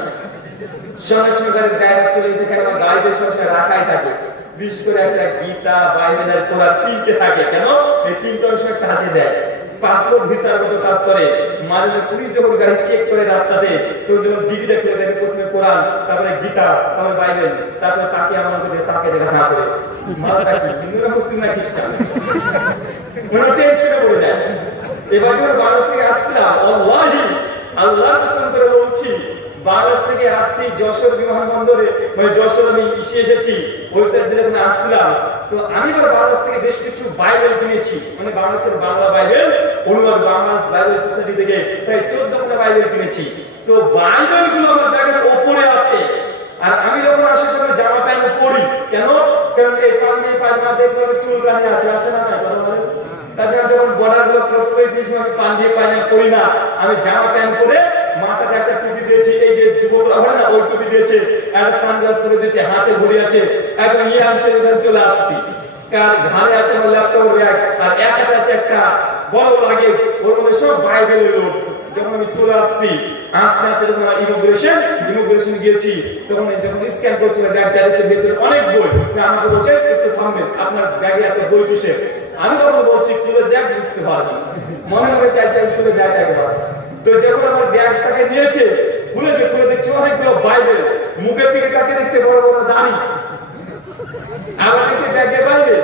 সঙ্গে সঙ্গে গাড়ির ড্রাইভার চলে এসে কেন গাড়িতে সবসময় রাখাই থাকে, বিশেষ করে একটা গীতা বাইবেলের পড়া 3টে থাকে। কেন এই 3টা অংশ কাজে দেয়, পাসপোর্ট ভিসার মতো কাজ করে। মাঝে পুলিশ যখন গাড়ি চেক করে রাস্তাতে, তো যখন ডিভিটা খুলে দেখে প্রথমে কোরআন, তারপরে গীতা, তারপরে বাইবেল, তারপরে তাকে আমাকে তাকে দেখা না করে মাথাটা কি হিন্দুরা মুসলিম না খ্রিস্টান মনে টেনশনে পড়ে যায়। এবার যখন বাংলাদেশ থেকে আসছিলাম আল্লাহি আল্লাহর কসম করে বলছি, বাংলাদেশ থেকে আসছি যশোর বিমানবন্দরে, মানে যশোর আমি এসেছি ওই সাইড দিয়ে যখন আসছিলাম, তো আমি এবার বাংলাদেশ থেকে বেশ কিছু বাইবেল কিনেছি, মানে বাংলাদেশের বাংলা বাইবেল অনুবাদ বাংলাদেশ বাইবেল সোসাইটি থেকে প্রায় 14টা বাইবেল কিনেছি। তো বাইবেল গুলো আমার ব্যাগের উপরে আছে, আর আমি যখন আসি সঙ্গে জামা প্যান্ট পরি। কেন? কারণ এই পাঞ্জাবি পায়জামা দেখলে চুল কানে আছে না নাই কথা বলেন। তাছাড়া যখন বর্ডার গুলো ক্রস করে দিয়েছি আমি পাঞ্জাবি পায়জামা পরি না, আমি জামা প্যান্ট পরে মাথাতে একটা টুপি দিয়েছি, এই যে যুবকরা হয় না ওই টুপি দিয়েছে, একটা সানগ্লাস পরে দিয়েছে, হাতে ঘড়ি আছে, একদম নিয়ে আসে চলে আসছি। কার ঘাড়ে আছে আমার ল্যাপটপ ব্যাগ, আর এক হাতে আছে একটা বড় লাগেজ, ওর মধ্যে সব বাইবেলের লোক। যখন আমি চলে আসছি আস্তে আস্তে যখন ইমিগ্রেশন গিয়েছি, তখন যখন স্ক্যান করছিল ব্যাগের ভেতরে অনেক বই, আমাকে বলছে একটু থামবেন, আপনার ব্যাগে এত বই কিসের? আমি তখন বলছি খুলে দেখ, বুঝতে পারবেন, মনে মনে চাইছি আমি খুলে দেখ একবার। তো যখন আমার ব্যাগটাকে নিয়েছে খুলে দেখছি অনেকগুলো বাইবেল, মুখের দিকে তাকিয়ে দেখছে বড় বড় দাড়ি, আবার দেখছি ব্যাগে বাইবেল।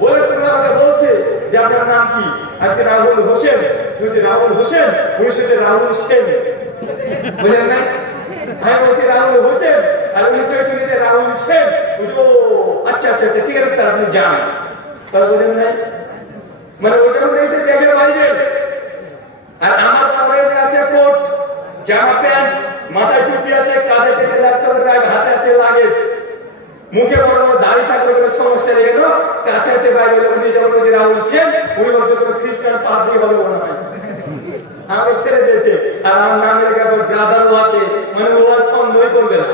বলে তোমরা আমাকে বলছে যে আপনার নাম কি? আচ্ছা রাহুল হোসেন। রাহুল হোসেন, উনি হচ্ছে রাহুল সেন, বুঝলেন না? আমি বলছি রাহুল হোসেন, আর উনি শুনেছে রাহুল সেন। ও আচ্ছা আচ্ছা আচ্ছা ঠিক আছে স্যার, আপনি যান। তাহলে বলেন নাই, মানে ওটা হচ্ছে ব্যাগের বাইবেল। আর আমার পরে আছে কোট, জামা প্যান্ট, মাথায় টুপি আছে, কাঁধে আছে ল্যাপটপের ব্যাগ, হাতে আছে লাগেজ, মুখে বড় বড় দাড়ি থাকলে কোনো সমস্যা নেই। কেন? কাছে আছে বাইবেল। উনি যেমন রাহুল সেন, উনি হচ্ছে কোনো খ্রিস্টান পাদ্রী হবে মনে হয়, আমাকে ছেড়ে দিয়েছে। আর আমার নামের ব্রাদারও আছে, মানে ও আর সন্দেহই করবে না।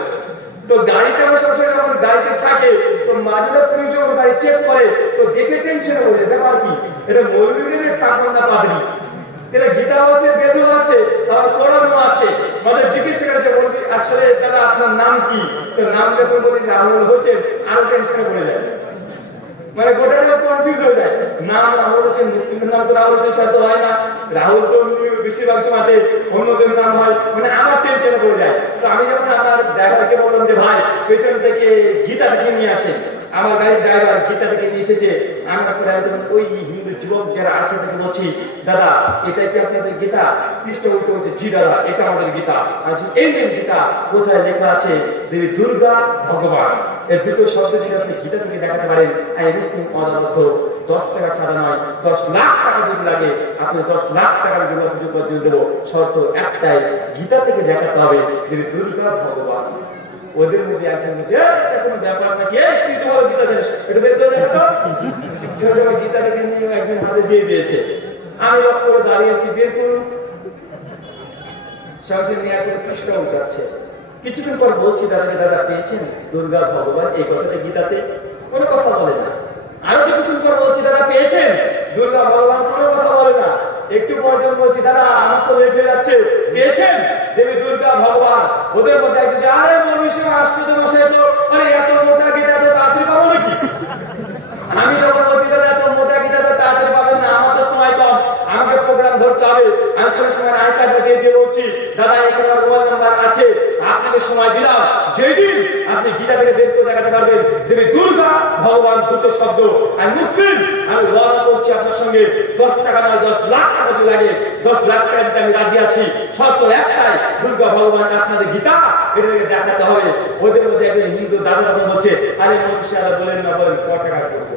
তো গাড়িতে আমার সবসময় যখন গাড়িতে থাকে, তো মাঝে পুলিশ যখন গাড়ি চেক করে, তো দেখে টেনশনে হয়ে যায়, ব্যাপার কি এটা মৌলবীদের ঠাকুর না পাদ্রী? এটা গীতাও আছে, বেদও আছে, আর কোরআনও আছে। আমাদের জিজ্ঞেস করে বলছি আসলে দাদা আপনার নাম কি? তো নাম যখন বলি রাহুল হোসেন, আরো টেনশনে পড়ে যায়, মানে গোটাটা কনফিউজ হয়ে যায়। নাম রাহুল হোসেন, মুসলিমের নাম তো রাহুল হোসেন ছাড়া তো হয় না, রাহুল তো বেশিরভাগ সময়তে অন্যদের নাম হয়, মানে আমার টেনশনে পড়ে যায়। তো আমি যখন আমার ড্রাইভারকে বললাম যে ভাই পেছন থেকে গীতা থেকে নিয়ে আসেন, আমার গাড়ির ড্রাইভার গীতা থেকে নিয়ে এসেছে। আমরা ওই হিন্দু যুবক যারা আছে তাকে বলছি দাদা এটা কি আপনাদের গীতা? খ্রিস্ট উল্টো বলছে জি দাদা এটা আমাদের গীতা। আজ এই গীতা কোথায় লেখা আছে? দেবী দুর্গা ভগবান, এর দুটো শব্দ যদি আপনি গীতা থেকে দেখাতে পারেন, মুসলিম অদালত 10 টাকা ছাড়া নয়, 10 লাখ টাকা যদি লাগে আপনি 10 লাখ টাকার দুর্গা পুজো করে দেবো। শর্ত একটাই, গীতা থেকে দেখাতে হবে দেবী দুর্গা ভগবান। ওদের মধ্যে একজন বলছে এটা কোনো ব্যাপার নাকি, তুই তো বলো গীতা জানিস, এটা বের করে দেখাতো। গীতা থেকে নিয়ে একজন হাতে দিয়ে দিয়েছে, আমি লক্ষ্য করে দাঁড়িয়েছি, বের করুন। সঙ্গে নিয়ে এখন কৃষ্ণ উঠাচ্ছে। কিছুক্ষণ পর বলছি দাদাকে, দাদা পেয়েছেন দুর্গা ভগবান এই কথাটা গীতাতে? কোনো কথা বলে না। আরো কিছুক্ষণ পর বলছি দাদা পেয়েছেন দুর্গা ভগবান? কোনো কথা বলে না। একটু পর্যন্ত বলছি দাদা আমার তো লেট হয়ে যাচ্ছে, পেয়েছেন দেবী দুর্গা ভগবান? ওদের মধ্যে একজন আরে মনীষী আশ্চর্য মশাই তো, আরে এত মোটা গীতা তো তাড়াতাড়ি পাবো নাকি? আমি যখন বলছি দাদা এত মোটা গীতা তো তাড়াতাড়ি পাবেন না, আমার তো সময় কম, আমাকে প্রোগ্রাম ধরতে হবে। আমি সঙ্গে সঙ্গে আই কার্ডটা দিয়ে বলছি দাদা এখানে আমার মোবাইল নাম্বার আছে, আপনাকে সময় দিলাম, যেদিন আপনি গীতা থেকে বের করে দেখাতে পারবেন দেবী দুর্গা ভগবান দুটো শব্দ আর মুসলিম, আমি ওয়াদা করছি আপনার সঙ্গে 10 টাকা নয় 10 লাখ টাকা দিয়ে লাগে 10 লাখ টাকা দিতে আমি রাজি আছি। শর্ত একটাই, দুর্গা ভগবান আপনাদের গীতা এটা দেখাতে হবে। ওদের মধ্যে একজন হিন্দু দাদা বলছে আরে মনীষীরা বলেন না, বলেন ক টাকা করবো,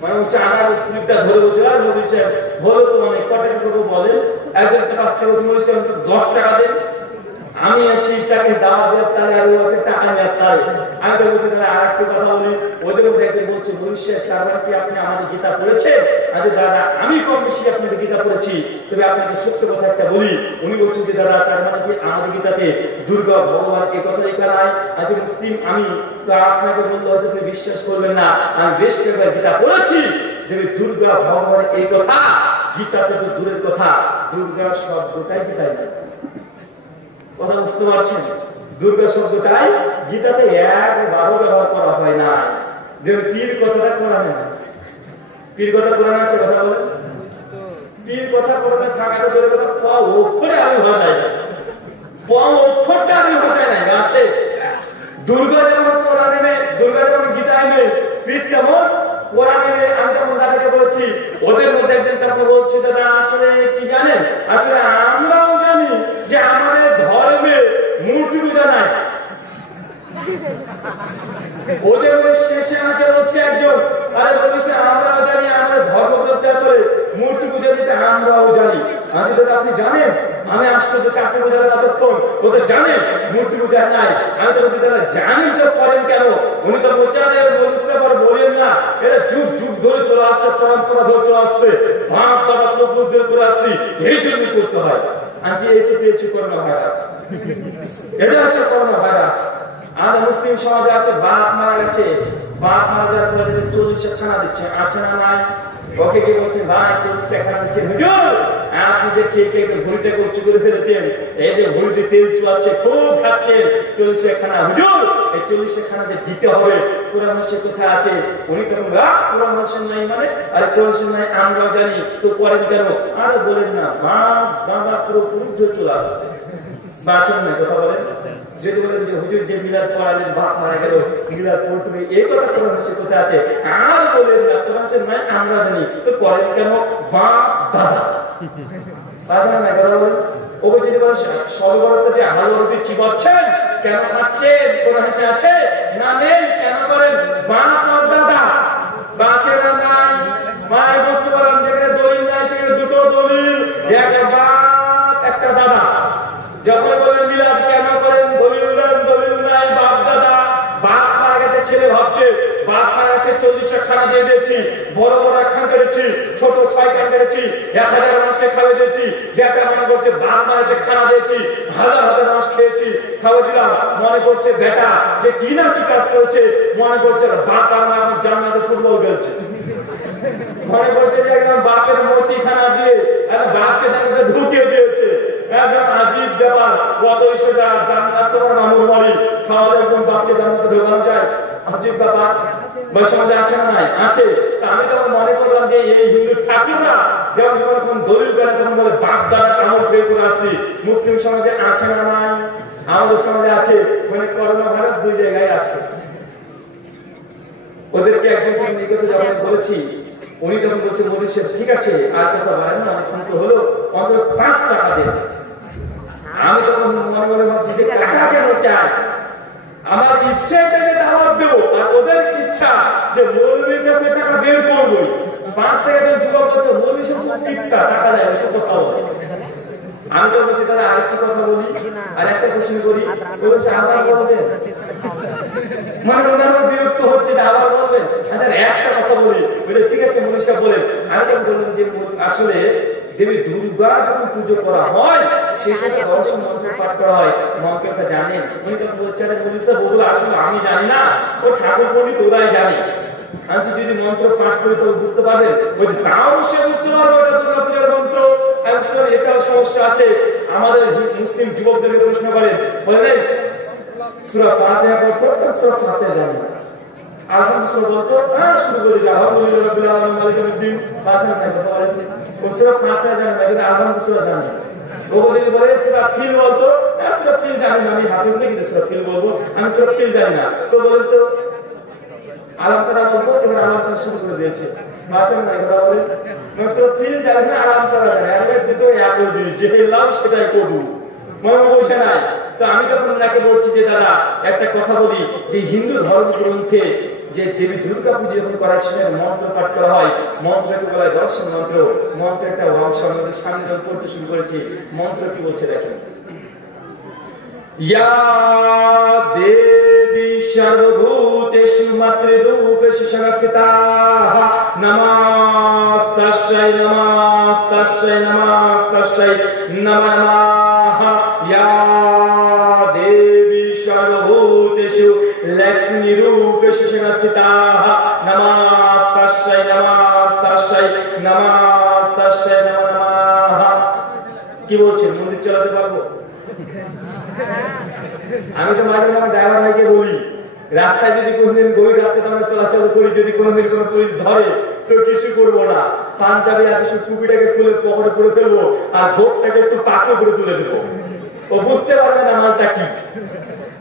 মানে হচ্ছে আমার স্লিপটা ধরে বলছিল আর মনীষী বলো তো মানে ক টাকা করবো বলেন। একজন কাছ থেকে বলছে মনীষী 10 টাকা দেন, আমি আছি তাকে দাওয়া দেওয়ার তালে আর ও আছে টাকা নেওয়ার তালে। আমি তো বলছি দাদা আর একটু কথা বলি। ওদের মধ্যে একজন বলছে মনীষী তার মানে কি আপনি আমাদের গীতা পড়েছেন? আচ্ছা দাদা আমি কম বেশি আপনাদের গীতা পড়েছি, তবে আপনাকে সত্য কথা একটা বলি। উনি বলছেন যে দাদা তার মানে কি আমাদের গীতাতে দুর্গা ভগবান এই কথা লেখা নাই? আজ মুসলিম আমি, তো আপনাকে বলতে হয়তো আপনি বিশ্বাস করবেন না, আমি বেশ কয়েকবার গীতা পড়েছি দেবী দুর্গা ভগবান এই কথা গীতাতে তো দূরের কথা, দুর্গা শব্দটাই গীতায় নেই। কথা বুঝতে পারছেন? দুর্গা শব্দটাই গীতাতে একবারও ব্যবহার করা হয় না। দেখুন পীর কথাটা কোরআনে না। পীর কথা কোরআনে আছে? কথা বলেন। পীর কথা কোরআনে থাকাতে দূরের কথা, প অক্ষরে আমি ভাষায় নাই, প অক্ষরটা আমি ভাষায় নাই, আছে। দুর্গা যেমন কোরআনে নেই, দুর্গা যেমন গীতায় নেই, পীর তেমন কোরআনে নেই। আমি যেমন দাদাকে বলছি, ওদের মধ্যে একজন তাকে বলছে, দাদা আসলে কি জানেন, আসলে আমরাও জানি যে আমাদের ধর্মে মূর্তি পূজা নাই। ওদের শেষে আমাকে বলছে একজন, আরে বলছে আমরাও জানি আমাদের ধর্মগ্রন্থে আসলে মূর্তি পূজা দিতে আমরাও জানি। আমি দাদা আপনি জানেন? আমি আশ্চর্য, কাকে বোঝালে এতক্ষণ ওদের জানেন মূর্তি পূজা নাই। আমি তো বলছি দাদা জানেন তো করেন কেন? উনি তো বলছে বলছে আবার বলেন না, এরা যুগ যুগ ধরে চলে আসছে, পরম্পরা ধরে চলে আসছে, ভাব দাদা প্রপোজাল করে আসছি, এই জন্য করতে হয়। আজ এতে পেয়েছি করোনা ভাইরাস, এটা হচ্ছে করোনা ভাইরাস। আমাদের মুসলিম সমাজে আছে, বাপ মারা গেছে, বাপ মারা যাওয়ার পরে 40 খানা দিচ্ছে, আছে না নাই? ওকে কি বলছেন, ভাই 40 খানা দিচ্ছেন, হুজুর আপনি যে খেয়ে খেয়ে ভুঁড়িটা কচু করে ফেলেছেন, এই যে ভুঁড়িতে তেল চুয়াচ্ছে, খুব খাচ্ছেন, 40 খানা হুজুর এই 40 খানা যে দিতে হবে, পরামর্শ কোথায় আছে? উনি তখন পরামর্শ নাই মানে, আরে পরামর্শ নাই আমরাও জানি, তো করেন কেন? আরে বলেন না, বাপ বাবা পুরো পুরুষ চলে আসছে, বাঁচেন না। কথা বলেন, যদি বলেন যে হুজুর যে মিলাদ পড়ালেন বাপ মারা গেল, মিলাদ পড়তে এই কথা পরামর্শ কোথায় আছে? আর বলেন না, পরামর্শ নাই আমরা জানি, তো করেন কেন? বাপ দাদা বাঁচেন না। কথা বলেন, ওকে যদি বলেন সর্বরতে যে আলো রুটি চিবাচ্ছেন, কেন খাচ্ছেন? পরামর্শ আছে না নেই? কেন করেন? বাপ আর দাদা বাঁচে না নাই? মায়ের বুঝতে পারেন, যেখানে দলিল নাই সেখানে দুটো দলিল, একটা বাপ একটা দাদা। যখন বলেন মিলাদ কেন করেন, দলিল নাই, বাপ দাদা। বাপ মারা গেছে, ছেলে ভাবছে বাপ মারা গেছে, 40 খানা দিয়ে দিয়েছি, বড় বড় একখান কেটেছি, ছোট 6 খান কেটেছি, 1000 মানুষকে খাওয়া দিয়েছি। দেখা মনে করছে বাপ মারা গেছে, খানা দিয়েছি, হাজার হাজার মানুষ খেয়েছি, খাওয়া দিলাম। মনে করছে বেটা যে কি না কি কাজ করেছে, মনে করছে বাপ আমার জান্নাতে ফুটবল খেলছে, মনে করছে যে একদম বাপের মতি খানা দিয়ে বাপকে জান্নাতে ঢুকিয়ে দিয়েছে। একদম আজীব ব্যাপার, কত সেটা জান্নাত তোমার মামুর বাড়ি, খাওয়া একদম বাপকে জান্নাতে ঢোকানো যায়, আজীব ব্যাপার। বৈষম্য আছে না নাই? আছে। আমি তখন মনে করলাম যে এই হিন্দু ঠাকুররা যেমন যখন দলিল করে তখন বলে বাপ দাদা আমল খেয়ে করে আসছি, মুসলিম সমাজে আছে না নাই? আমাদের সমাজে আছে, মানে করোনা ভাইরাস 2 জায়গায় আছে। ওদেরকে একজন নিকটে যখন বলেছি, উনি তখন বলছে মোদী সাহেব ঠিক আছে আর কথা বলেন না, অনেকক্ষণ তো হলো, অন্তত 5 টাকা দেন। আমি তখন মনে মনে ভাবছি যে টাকা কেন চাই? আমার ইচ্ছে এটা যে দাওয়াত দেবো, আর ওদের ইচ্ছা যে মৌলবীর কাছে টাকা বের করবো। 5 থেকে যখন যুবক বলছে মৌলবী সাহেব টিপটা টাকা দেয়, ওসব কথা বলছে। আমি তো বলছি তাহলে আরেকটি কথা বলি, আর একটা প্রশ্ন করি, বলছে আবার বলবেন, মানে ওনারা বিরক্ত হচ্ছে, আবার বলবেন। আচ্ছা একটা কথা বলি, বলে ঠিক আছে মৌলবী সাহেব বলেন। আমি তখন বললাম যে আসলে দেবী দুর্গা যখন পুজো করা হয় সেই সময় দর্শন মন্ত্র পাঠ করা হয়, মন্ত্রটা জানেন? উনি তখন বলছে আরে মৌলবী সাহেব ওগুলো আসলে আমি জানি না, ও ঠাকুর পণ্ডিত ওরাই জানে। আমি যদি মন্ত্র পাঠ করি তো বুঝতে পারবেন? বলছে তা অবশ্যই বুঝতে পারবো, এটা দুর্গা পূজার মন্ত্র। এটাও সমস্যা আছে। আমাদের মুসলিম যুবকদেরকে প্রশ্ন করেন, বলেন সূরা ফাতিহা পড়তো, সূরা ফাতিহা জানে না, আলহামদুলিল্লাহ বলতো, হ্যাঁ শুরু করে যাও, আলহামদুলিল্লাহ রাব্বিল আলামিন মালিকিল মিদ্দিন, বাঁচান না কথা বলেছে। ও সূরা ফাতিহা জানে না, কিন্তু আলহামদুলিল্লাহ জানে। ও যদি বলে সূরা ফিল বলতো, হ্যাঁ সূরা ফিল জানি না, আমি হাফেজ নাকি সূরা ফিল বলবো, আমি সূরা ফিল জানি না, তো বলেন তো আলাম তারা বলতো, এবার আলাম তারা শুরু করে দিয়েছে, বাঁচান না কথা বলেন। সূরা ফিল জানি না, আলাম তারা জানে, আমি দুটো একই জিনিস, যেটাই লাভ সেটাই করবো, মনে বোঝে নাই। তো আমি তখন ওনাকে বলছি যে দাদা একটা কথা বলি, যে হিন্দু ধর্মগ্রন্থে যে দেবী দুর্গা পুজো যখন করা সেখানে মন্ত্র পাঠ করা হয়, মন্ত্রকে বলা হয় দর্শন মন্ত্র। মন্ত্র একটা অংশ আমাদের সামনে যখন পড়তে শুরু করেছি, মন্ত্র কি বলছে দেখেন, ইয়া দেবী সর্বভূতেষু মাতৃরূপেষু সংস্থিতাঃ নমস্তাস্যৈ নমস্তাস্যৈ নমস্তাস্যৈ নমো নমঃ। ইয়া দেবী সর্বভূতেষু লক্ষ্মী রূপেষু সংস্থিতাঃ নমস্তাস্যৈ নমস্তাস্যৈ নমস্তাস্যৈ কি বলছেন, মন্দির চালাতে পারবো? আমি তো মাঝে মাঝে আমার ড্রাইভার ভাইকে বলি, রাস্তায় যদি কোনোদিন গভীর রাতে আমরা চলাচল করি, যদি কোনোদিন কোনো পুলিশ ধরে তো কিছু করবো না, পাঞ্জাবি আছে শুধু টুপিটাকে খুলে পকেটে করে ফেলবো আর ভোগটাকে একটু পাকে করে তুলে দেবো, ও বুঝতে পারবে না মালটা কি।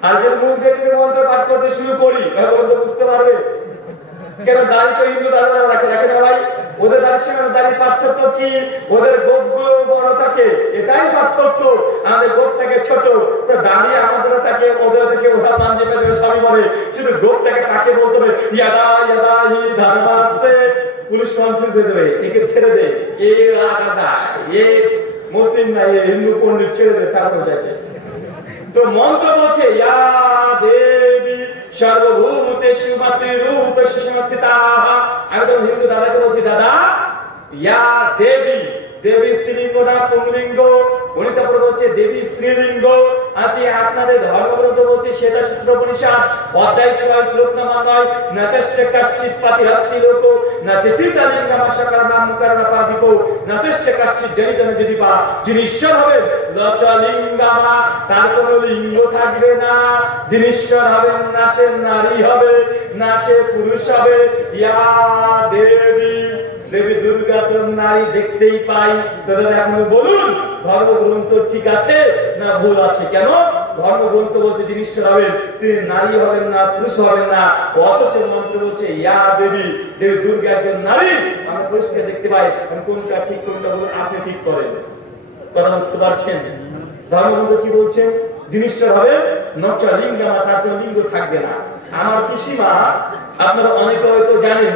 আর যদি মুখ দেখে মন্ত্র পাঠ করতে শুরু করি তাহলে তো বুঝতে পারবে। কেন দাড়ি তো হিন্দু দাদারা রাখে, রাখে না ভাই? ওদের দাড়ির সঙ্গে দাড়ির পার্থক্য কি? ওদের গোপগুলো বড় থাকে, এটাই পার্থক্য। আমাদের গোপ থাকে ছোট, তো দাড়ি আমাদেরও থাকে, ওদের থেকে ওরা পাঞ্জাবি সবই বলে, শুধু গোপটাকে তাকে বলতে হবে ইয়াদা ইয়াদা ই ধর্মাসে। পুলিশ কনফিউজ হয়ে যাবে, একে ছেড়ে দে, এ আলাদা, এ মুসলিম না, এ হিন্দু পণ্ডিত, ছেড়ে দে, তারপর যাবে। তো মন্ত্র বলছে ইয়া দেবী সর্বভূতেষু মাতৃরূপেষু সংস্থিতাঃ। আমি তো হিন্দু দাদাকে বলছি, দাদা ইয়া দেবী, দেবী স্ত্রীলিঙ্গ না পুংলিঙ্গ? উনি তারপরে বলছে দেবী স্ত্রীলিঙ্গ। আচ্ছা, আপনাদের ধর্মগ্রন্থ বলছে সেটা সূত্র উপনিষদ অধ্যায় 6 শ্লোক নাম্বার 9, নাচষ্টে কাশ্চিৎ পাতিরাত্রি লোক নাচসিতা লিঙ্গম সকারণা মুকারণা পাদিপো নাচষ্টে কাশ্চিৎ জনিতন যদি পা। যিনি ঈশ্বর হবেন লচলিঙ্গামা, তার কোনো লিঙ্গ থাকবে না। যিনি ঈশ্বর হবেন না সে নারী হবে না সে পুরুষ হবে। ইয়া দেবী, দেবী দুর্গা তো নারী দেখতেই পাই। দাদা এখন বলুন ধর্মগ্রন্থ ঠিক আছে না ভুল আছে? কেন? ধর্মগ্রন্থ বলছে যিনি ঈশ্বর হবেন তিনি নারী হবেন না পুরুষ হবেন না, অথচ মন্ত্র বলছে ইয়া দেবী, দেবী দুর্গা একজন নারী। আমরা পরিষ্কার দেখতে পাই, কোনটা ঠিক কোনটা ভুল আপনি ঠিক করেন। কথা বুঝতে পারছেন? ধর্মগ্রন্থ কি বলছে? যিনি ঈশ্বর হবেন নচলিঙ্গামা, তার কোনো লিঙ্গ থাকবে না। আমার পিসিমা, আপনারা অনেকে হয়তো জানেন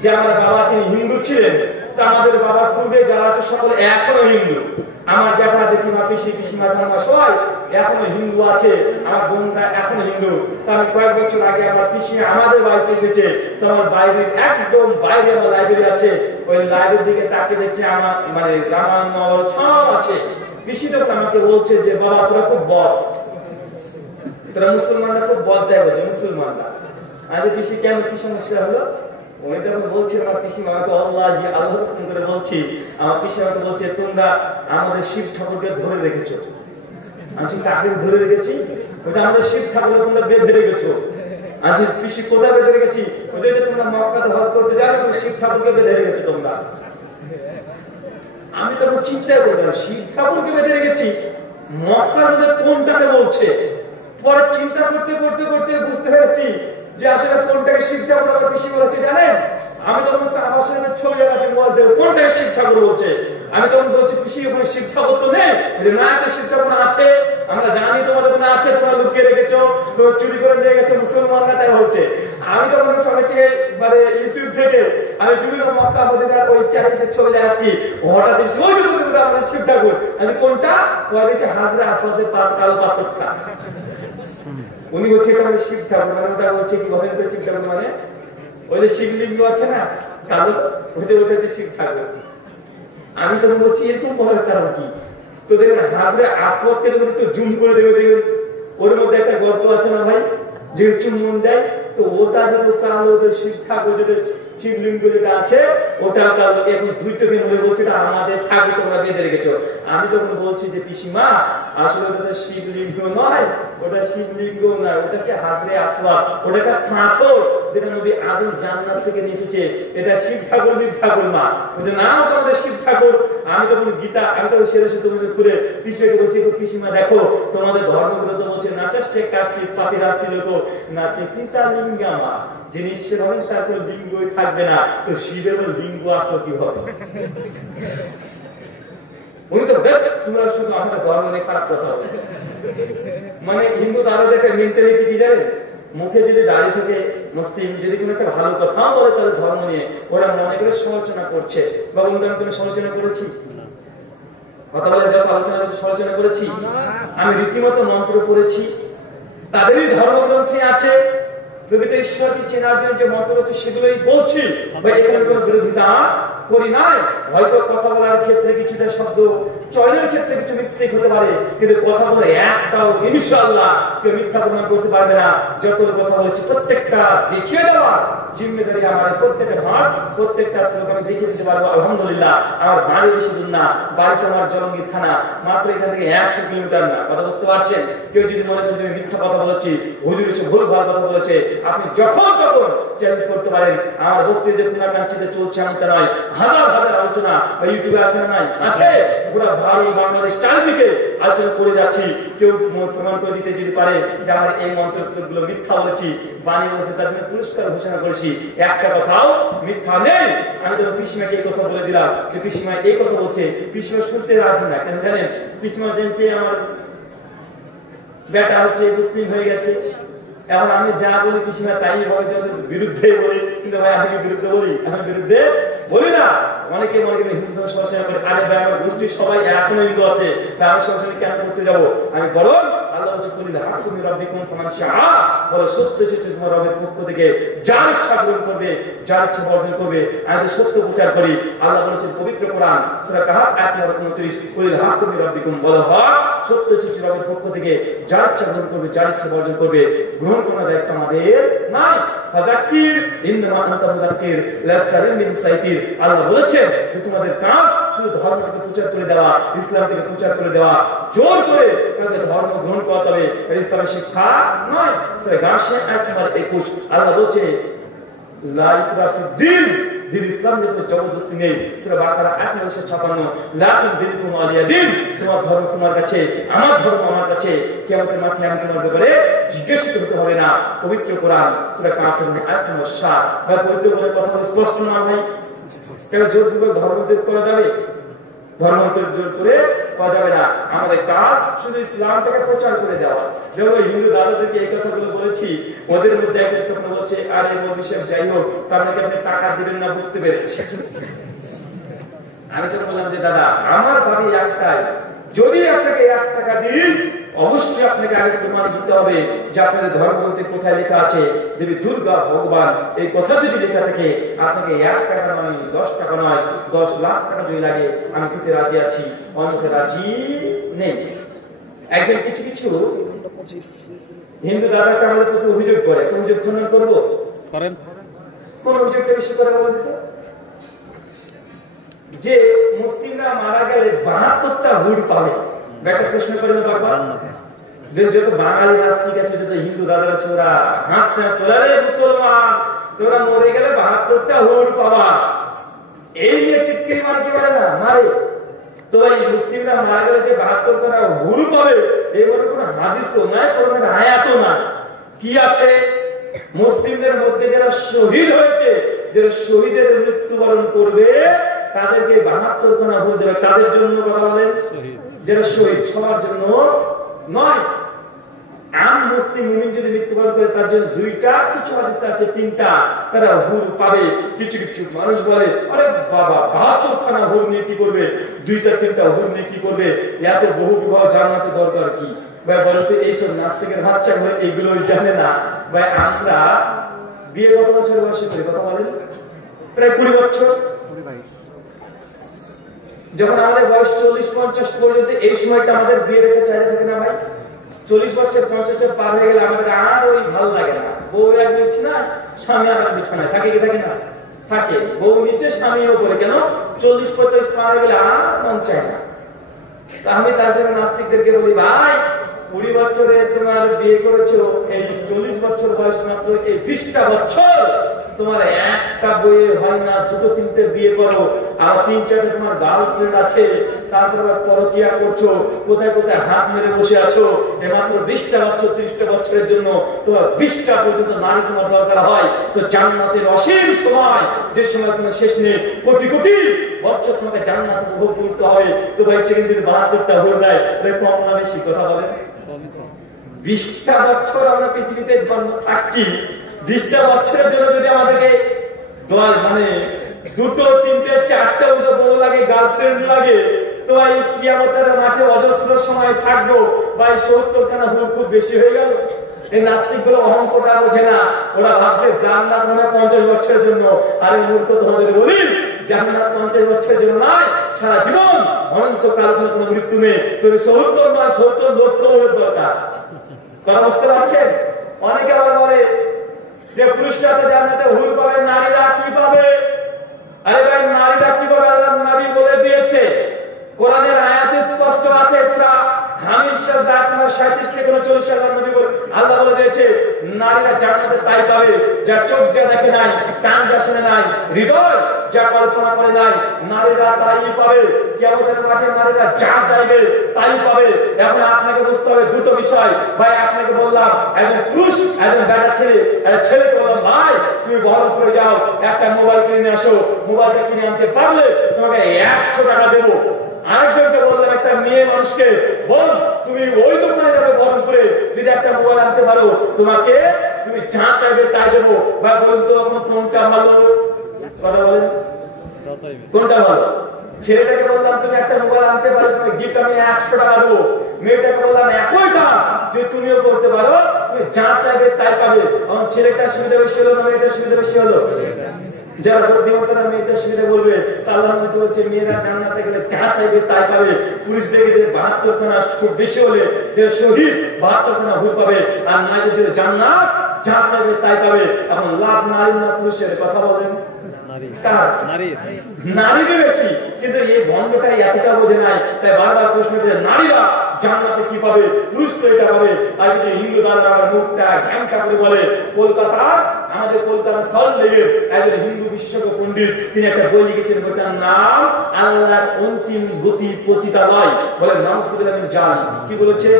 যে আমার বাবা তিনি হিন্দু ছিলেন, তা আমাদের বাবার পূর্বে যারা আছে সকলে এখনো হিন্দু। আমার জ্যাঠা জেঠিমা পিসি পিসিমা ঠাম্মা সবাই এখনো হিন্দু আছে, আমার বোনরা এখনো হিন্দু। তো আমি কয়েক বছর আগে আমার পিসি আমাদের বাড়িতে এসেছে, তো আমার বাইরে একদম বাইরে আমার লাইব্রেরি আছে, ওই লাইব্রেরির দিকে তাকিয়ে দেখছে আমার মানে রামায়ণ নবল সব আছে। পিসি তো আমাকে বলছে যে বাবা তোরা খুব বদ, তোরা মুসলমানরা খুব বদ দেয় বলছে মুসলমানরা। আরে পিসি কেন, কি সমস্যা হলো? উনি তখন বলছে আমার পিসিমা আমাকে আল্লাহ করে বলছি, আমার পিসি আমাকে বলছে তোমরা আমাদের শিব ঠাকুরকে ধরে রেখেছো। আমি কাকে ধরে রেখেছি? ওটা আমাদের শিব ঠাকুরকে তোমরা বেঁধে রেখেছো। আজ পিসি কোথায় বেঁধে রেখেছি? ওটা তোমরা মক্কাতে হজ করতে যাও, শিব ঠাকুরকে বেঁধে রেখেছো তোমরা। আমি তখন চিন্তা করলাম শিব ঠাকুরকে বেঁধে রেখেছি, মক্কার মধ্যে কোনটাকে বলছে? পরে চিন্তা করতে করতে করতে বুঝতে পেরেছি যে আসলে কোনটাকে শিব ঠাকুর আমার পিসি বলেছে জানেন? আমি তখন আমার সাথে ছবি দেখাচ্ছি মোবাইল থেকে, কোনটাকে শিব ঠাকুর বলছে? আমি তখন বলছি পিসি ওখানে শিব ঠাকুর তো নেই। যে না, একটা শিব ঠাকুর আছে, আমরা জানি তোমাদের না আছে, তোমরা লুকিয়ে রেখেছো, তোমরা চুরি করে নিয়ে গেছো মুসলমানরা, তাই হচ্ছে। আমি তখন সঙ্গে সঙ্গে মানে ইউটিউব থেকে আমি বিভিন্ন মক্কা মদিনার ওই চারিপাশের ছবি দেখাচ্ছি, হঠাৎ দেখছি ওই আমাদের শিব ঠাকুর। আমি কোনটা? দেখছি হাজরা আসওয়াদের কালো পাথরটা। উনি বলছে এটা আমাদের শিব ঠাকুর, মানে ওটা বলছে কি বলেন তো শিব ঠাকুর মানে ওই যে শিবলিঙ্গ আছে না কালো, ওইটা হচ্ছে শিব ঠাকুর। আমি তখন বলছি এরকম বলার কারণ কি? তো দেখবেন হাজরা আসওয়াদকে যখন একটু জুম করে দেবে, দেখবেন ওর মধ্যে একটা গর্ত আছে না ভাই, যে চুম্বন দেয়, তো ওটা যখন কালো শিব ঠাকুর যেটা শিবলিঙ্গ যেটা আছে ওটা কালো। এখন দুই চোখে মনে বলছে এটা আমাদের ঠাকুর তোমরা বেঁধে রেখেছো। আমি তখন বলছি যে পিসিমা আসলে ওটা শিবলিঙ্গ নয়, ওটা শিবলিঙ্গ না, ওটা হচ্ছে হাজরে আসওয়াদ, ওটা একটা পাথর যেটা নবী আদম জান্নাত থেকে নিয়ে এসেছে। এটা শিব ঠাকুর মা বলছে না, ওটা আমাদের শিব ঠাকুর। আমি তখন গীতা, আমি তখন সেরে সে তোমাকে ঘুরে পিসিমাকে বলছি পিসিমা দেখো তোমাদের ধর্মগ্রন্থ বলছে নাচষ্টে কাশ্চিৎ পাতিরাত্রি লোক নাচে সীতা লিঙ্গামা, যিনি ঈশ্বর হবেন তার কোনো লিঙ্গই থাকবে না। তো শিবের লিঙ্গ আসলো কিভাবে? উনি তো তোমরা শুধু আমাদের ধর্ম নিয়ে খারাপ কথা বলে। মানে হিন্দু তাদের একটা মেন্টালিটি কি জানেন? মুখে যদি দাঁড়িয়ে থেকে মুসলিম যদি কোনো একটা ভালো কথা বলে তাদের ধর্ম নিয়ে, ওরা মনে করে সমালোচনা করছে। বা বন্ধু আমি কোনো সমালোচনা করেছি? কথা বলে যখন আলোচনা সমালোচনা করেছি, আমি রীতিমতো মন্ত্র পড়েছি, তাদেরই ধর্মগ্রন্থে আছে। প্রকৃত ঈশ্বরকে চেনার জন্য যে মন্ত্র আছে সেগুলোই বলছি, এখানে কোনো বিরোধিতা করি নাই। হয়তো কথা বলার ক্ষেত্রে কিছুটা শব্দ চয়নের ক্ষেত্রে কিছু মিস্টেক হতে পারে, কিন্তু কথা বলে একটাও ইনশাআল্লাহ কেউ মিথ্যা প্রমাণ করতে পারবে না। যত কথা বলেছি প্রত্যেকটা দেখিয়ে দেওয়ার জিম্মেদারি আমার, প্রত্যেকটা মাস প্রত্যেকটা শ্লোক আমি দেখিয়ে দিতে পারবো। আলহামদুলিল্লাহ আমার বাড়ি বেশি দূর না, বাড়ি তোমার জলঙ্গি থানা, মাত্র এখান থেকে 100 কিলোমিটার না। কথা বুঝতে পারছেন? কেউ যদি মনে করেন তুমি মিথ্যা কথা বলেছি, হুজুর এসে ভুল ভাল কথা বলেছে, আপনি যখন তখন চ্যালেঞ্জ করতে পারেন। আমার বক্তব্য যে পুনাকাঙ্ক্ষিতে চলছে এমনটা নয়, হাজার হাজার আলোচনা ইউটিউবে আছে না নাই? আছে। পুরো ভারত বাংলাদেশ চারিদিকে আলোচনা করে যাচ্ছি। কেউ প্রমাণ করে দিতে যদি পারে যে আমার এই মন্ত্রগুলো মিথ্যা বলেছি, বাণী বলেছে, তার জন্য পুরস্কার ঘোষণা করেছি, একটা কথাও মিথ্যা নেই। আমি তো পিসিমাকে এই কথা বলে দিলাম যে পিসিমা এই কথা বলছে, পিসিমা শুনতে রাজি না। কেন জানেন? পিসিমা জানছে আমার বেটা হচ্ছে মুসলিম হয়ে গেছে, এখন আমি যা বলি পিসিমা তাই বলে, বিরুদ্ধে বলি। কিন্তু ভাই আমি বিরুদ্ধে বলি? আমি বিরুদ্ধে বলি না। অনেকে মনে করেন হিন্দু সমালোচনা করে, আরে ভাই আমার গোষ্ঠীর সবাই এখনো হিন্দু আছে, তাই আমি সমালোচনা কেন করতে যাবো? আমি বরং আল্লাহ বলছে কুলিল হাক্কু মির রাব্বিকুম ফামান শাআ, বলে সত্য এসেছে তোমার রবের পক্ষ থেকে, যার ইচ্ছা গ্রহণ করবে, যার ইচ্ছা বর্জন করবে। আমি তো সত্য প্রচার করি। আল্লাহ বলেছেন পবিত্র কোরআন সূরা কাহাফ আয়াত নম্বর 29, কুলিল হাক্কু মির রাব্বিকুম, বলো হক সত্য এসেছে রবের পক্ষ থেকে, যার ইচ্ছা গ্রহণ করবে, যার ইচ্ছা বর্জন করবে। গ্রহণ করার দায়িত্ব আমাদের নাই। ফাযাক্কির ইন্নামা আনতা মুযাক্কির লাস্তা বিল মুসাইতির। আল্লাহ বলেছেন যে তোমাদের কাজ শুধু ধর্মকে প্রচার করে দেওয়া, ইসলাম থেকে প্রচার করে দেওয়া, জোর করে তাদের ধর্ম গ্রহণ করতে হবে, ইসলামের শিক্ষা নয়। সূরা গাশিয়া আয়াত নম্বর 21 আল্লাহ বলছে লা ইকরাহা ফিদ-দীন, দিন ইসলাম মধ্যে জবরদস্তি নেই। সূরা বাকারা আয়াত নম্বর 156 লা তুদিনকুম আলিয়া দিন, তোমার ধর্ম তোমার কাছে, আমার ধর্ম আমার কাছে, কিয়ামতের মাঠে আমি তোমার ব্যাপারে জিজ্ঞাসিত হতে হবে না। পবিত্র কোরআন সূরা কাফিরুন আয়াত নম্বর 7। ভাই পবিত্র কোরআনের কথা স্পষ্ট না ভাই? কেন জোর করে ধর্ম ত্যাগ করা যাবে? ধর্ম ত্যাগ জোর করে করা যাবে না। আমাদের কাজ শুধু ইসলামটাকে প্রচার করে দেওয়া। যেমন হিন্দু দাদাদেরকে এই কথাগুলো বলেছি, ওদের মধ্যে একটা কথা বলছে, আরে মৌলভী সাহেব যাই হোক, তার নাকি আপনি টাকা দিবেন না, বুঝতে পেরেছি। আমি তো বললাম যে দাদা আমার ভাবি একটাই, যদি আপনাকে 1 টাকা দিন, অবশ্যই আপনাকে আগে প্রমাণ দিতে হবে যে আপনাদের ধর্মগ্রন্থে কোথায় লেখা আছে। যদি দুর্গা ভগবান এই কথা যদি লেখা থাকে, আপনাকে 1 টাকা নয়, 10 টাকা নয়, 10 লাখ টাকা যদি লাগে আমি দিতে রাজি আছি, অন্যথা রাজি নেই। একজন কিছু কিছু হিন্দু দাদাকে আমাদের প্রতি অভিযোগ করে, অভিযোগ খনন করবো, করেন কোন অভিযোগটা বেশি করে বলে দিত যে মুসলিমরা মারা গেলে 72টা হুর পাবে। একটা প্রশ্ন করে বারবার যত বাঙালি নাস্তিক আছে, যত হিন্দু দাদা আছে, ওরা হাসতে হাসতে বলে মুসলমান তোরা মরে গেলে 72টা হুর পাবা। এই নিয়ে টিটকিরি মার কি বলে না মারে। তো ভাই মুসলিমরা মারা গেলে যে 72টা হুর পাবে, এই বলে কোনো হাদিসও নাই, কোনো আয়াতও না। কি আছে? মুসলিমদের মধ্যে যারা শহীদ হয়েছে, যারা শহীদের মৃত্যুবরণ করবে, তাদেরকে 72খানা ভোট দেবে। তাদের জন্য কথা বলেন, যারা শহীদ, সবার জন্য নয়। আম মুসলিম মুমিন যদি মৃত্যুবরণ করে, তার জন্য 2টা, কিছু হাদিসে আছে 3টা, তারা হুর পাবে। কিছু কিছু মানুষ বলে আরে বাবা 72খানা হুর নিয়ে কি করবে, 2টা 3টা হুর নিয়ে কি করবে, এত বহু বিবাহ জানাতে দরকার কি? ভাই বলতে এইসব নাস্তিকের বাচ্চাগুলো এগুলো জানে না। ভাই আমরা বিয়ে কত বছর বয়সে করি কথা বলেন? প্রায় 20 বছর। যখন আমাদের বয়স 40-50 পর্যন্ত, এই সময়টা আমাদের বিয়ের একটা চাহিদা থাকে না ভাই? 40 বছর 50 বছর পার হয়ে গেলে আমাদের আর ওই ভালো লাগে না। বউ এক বিছানা, স্বামী আর বিছানায় থাকে, কি থাকে না? থাকে। বউ নিচে, স্বামী উপরে। কেন? 40-45 পার হয়ে গেলে আর মন চায় না। আমি তার জন্য নাস্তিকদেরকে বলি, ভাই 20 বছরে তোমার বিয়ে করেছো, এই 40 বছর বয়স মাত্র, এই 20টা বছর তোমার একটা বইয়ে হয় না, 2-3টে বিয়ে করো, আর 3-4টে তোমার গার্লফ্রেন্ড আছে, তারপর পরকিয়া করছো, কোথায় কোথায় হাত মেরে বসে আছো। মাত্র 20টা বছর, 30টা বছরের জন্য তোমার 20টা পর্যন্ত নারী তোমার দরকার হয়। তো জান্নাতের অসীম সময়, যে সময় তোমার শেষ নেই, কোটি কোটি বছর তোমাকে জান্নাত উপভোগ করতে হবে। তো ভাই সেখানে যদি 72টা হয়ে দেয়, কম না বেশি কথা বলেন? 20টা বছর আমরা পৃথিবীতে জন্ম থাকছি, 20টা বছরের জন্য যদি আমাদেরকে মানে 2, 3, 4টে বউ লাগে, গার্লফ্রেন্ড লাগে, তো ভাই কিয়ামতের মাঠে অজস্র সময় থাকবো। ভাই 70খানা হুর খুব বেশি হয়ে গেল। এই নাস্তিকগুলো অহংকারটা বোঝে না, ওরা ভাবছে জান্নাত মানে 50 বছরের জন্য। আরে মূর্খ, তোমাদের বলি জান্নাত 50 বছরের জন্য নয়, সারা জীবন অনন্তকাল কোনো মৃত্যু নেই। তুমি 70 নয় 70 বছরের দরকার। কথা বুঝতে পারছেন? অনেকে আবার বলে যে পুরুষরা তো জান্নাতে হুর পাবে, নারীরা কি পাবে? আরে ভাই, নারীরা কি পাবে আল্লাহর নবী বলে দিয়েছে, কোরআনের আয়াতে স্পষ্ট আছে। সূরা হামিদ শব্দ আয়াত নম্বর 37 থেকে 39 আল্লাহর নবী বলে, আল্লাহ বলে দিয়েছে নারীরা জান্নাতে তাই পাবে যা চোখ যা দেখে নাই, কান যা শুনে নাই, হৃদয় যা কল্পনা করে নাই। নারীরা তাই পাবে, কিয়ামতের মাঠে নারীরা যা চাইবে তাই পাবে। এখন আপনাকে বুঝতে হবে দুটো বিষয়। ভাই আপনাকে বললাম একজন পুরুষ একজন বেটা ছেলে, ছেলেকে বললাম ভাই তুমি বহরমপুরে যাও, একটা মোবাইল কিনে আসো, মোবাইলটা কিনে আনতে পারলে তোমাকে 100 টাকা দেবো। আরেকজনকে বললাম একটা মেয়ে মানুষকে বল তুমি ওই দোকানে যাবে বহরমপুরে, যদি একটা মোবাইল আনতে পারো তোমাকে তুমি যা চাইবে তাই দেবো। ভাই বলুন তো কোনটা ভালো? কথা বলেন কোনটা ভালো? ছেলেটাকে বললাম তুমি একটা মোবাইল আনতে পারো, তুমি গিফট আমি 100 টাকা দেবো। মেয়েটাকে বললাম একই কাজ যে তুমিও করতে পারো, তুমি যা চাইবে তাই পাবে। আমার ছেলেটার সুবিধা বেশি হলো না মেয়েটার সুবিধা বেশি হলো? যারা বুদ্ধিমত্তারা মেয়েটার সুবিধা বলবে, আল্লাহ নবী বলছে মেয়েরা জান্নাতে গেলে যা চাইবে তাই পাবে। পুরুষ দেখে 72 খানা খুব বেশি হলে যে শহীদ 72 খানা হুর পাবে, আর নারীদের যে জান্নাত যা চাইবে তাই পাবে। এখন লাভ নারী না পুরুষের? কথা বলেন নারীরই বেশি, কিন্তু এই বন্ধটা এতটা বোঝে নাই, তাই বারবার প্রশ্ন করে নারীরা জান্নাতে কি পাবে, পুরুষ তো এটা পাবে। আর যদি হিন্দু দাদারা মুখটা ঘ্যাংটা করে বলে, কলকাতার আমাদের কলকাতা সল্ট লেগের একজন হিন্দু বিশেষজ্ঞ পণ্ডিত তিনি একটা বই লিখেছেন, বইটার নাম আল্লাহর অন্তিম গতি পতিতালয়। বলে নাউজুবিল্লাহ মিন জালিম। কি বলেছে?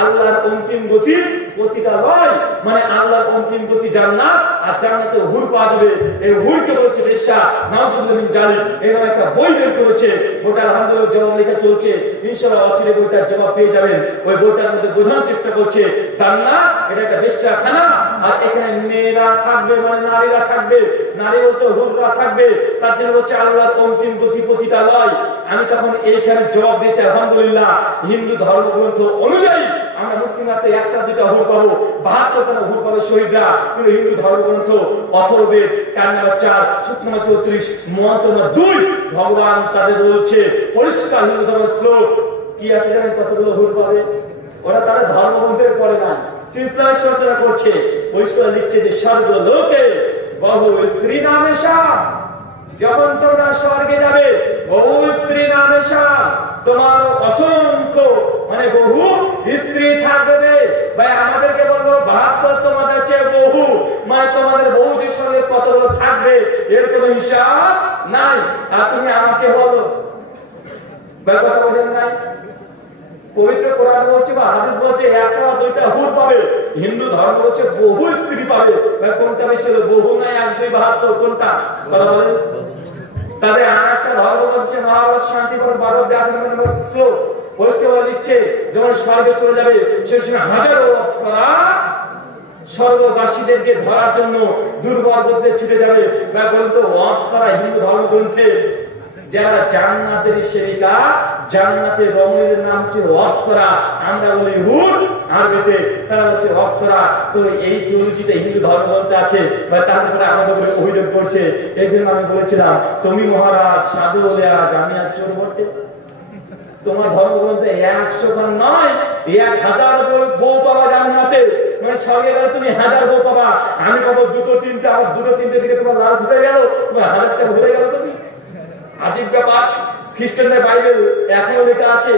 আল্লাহর অন্তিম গতি পতিতালয়, মানে আল্লাহর অন্তিম গতি জান্নাত, আর জান্নাতে হুর পাওয়া যাবে। এই হুরকে বলেছে বেশ্যা, নাউজুবিল্লাহ মিন জালিম। এরকম একটা বই বের করেছে, বইটা আলহামদুলিল্লাহ জবাব লেখা চলছে, ইনশাআল্লাহ অচিরে বইটার জবাব পেয়ে যাবেন। ওই বইটার মধ্যে বোঝানোর চেষ্টা করছে জান্নাত এটা একটা বেশ্যাখানা, আর এখানে মেয়েরা থাকবে মানে নারীরা থাকবে, নারী বলতে হুররা থাকবে। তার জন্য হচ্ছে আল্লাহর অন্তিম গতি পতিতালয়। আমি তখন এইখানে জবাব দিয়েছি আলহামদুলিল্লাহ হিন্দু ধর্মগ্রন্থ অনুযায়ী আমরা মুসলিমরা তো একটা দুটা হুর পাবো, 72 খানা হুর পাবে শহীদরা। কিন্তু হিন্দু ধর্মগ্রন্থ অথর্বেদ কান নম্বর 4 সূত্র নম্বর 34 মন্ত্র নম্বর 2 ভগবান তাদের বলছে পরিষ্কার হিন্দু ধর্মের শ্লোক কি আছে জানেন কতগুলো হুর পাবে? ওরা তাদের ধর্মগ্রন্থের পড়ে না, ইসলামের চর্চা করছে। পরিষ্কার লিখছে যে স্বর্গ লোকে বহু স্ত্রী নামেশা, যখন তোমরা স্বর্গে যাবে বহু স্ত্রী নামেশা, তোমার অসংখ্য মানে বহু স্ত্রী থাকবে। ভাই আমাদেরকে বলবো 72 তোমাদের চেয়ে বহু, মানে তোমাদের বহু যে স্বর্গে কতগুলো থাকবে এর কোনো হিসাব নাই। আর তুমি আমাকে বলো, ভাই কথা বোঝেন নাই? পবিত্র কোরআন বলছে বা হাদিস বলছে একটা দুইটা হুর পাবে, হিন্দু ধর্ম বলছে বহু স্ত্রী পাবে। ভাই কোনটা বেশি হলো? বহু নয় 1 2 72 কোনটা? কথা বলেন। তাদের আরেকটা ধর্ম বলছে মহাভারত শান্তি পর 12 নম্বর শ্লোক পরিষ্কার লিখছে যখন স্বর্গে চলে যাবে সেই সময় হাজারো অপ্সরা স্বর্গবাসীদেরকে ধরার জন্য দুর্বার করতে ছুটে যাবে। ভাই বলুন তো অপ্সরা হিন্দু ধর্মগ্রন্থে যারা জান্নাতের সেবিকা, জান্নাতের রমণীদের নাম হচ্ছে অপ্সরা, আমরা বলি হুর আরবিতে, তারা হচ্ছে অপ্সরা। তো এই চরিত্রে হিন্দু ধর্মগ্রন্থে আছে বা তাদের উপরে আমাদের উপরে অভিযোগ করছে। এই জন্য আমি বলেছিলাম তুমি মহারাজ সাধু বলে আজ আমি আর চোর বটে। তোমার ধর্মগ্রন্থে 100 জন নয় 1000 বউ পাওয়া জান্নাতে, মানে স্বর্গে গেলে তুমি 1000 বউ পাবা, আমি পাবো 2 3টে, আর 2 3টে দিকে তোমার লাল ধরে গেল, তোমার 1000টা ভুলে গেল। তুমি আজীব ব্যাপার। খ্রিস্টানদের বাইবেল এখনো লেখা আছে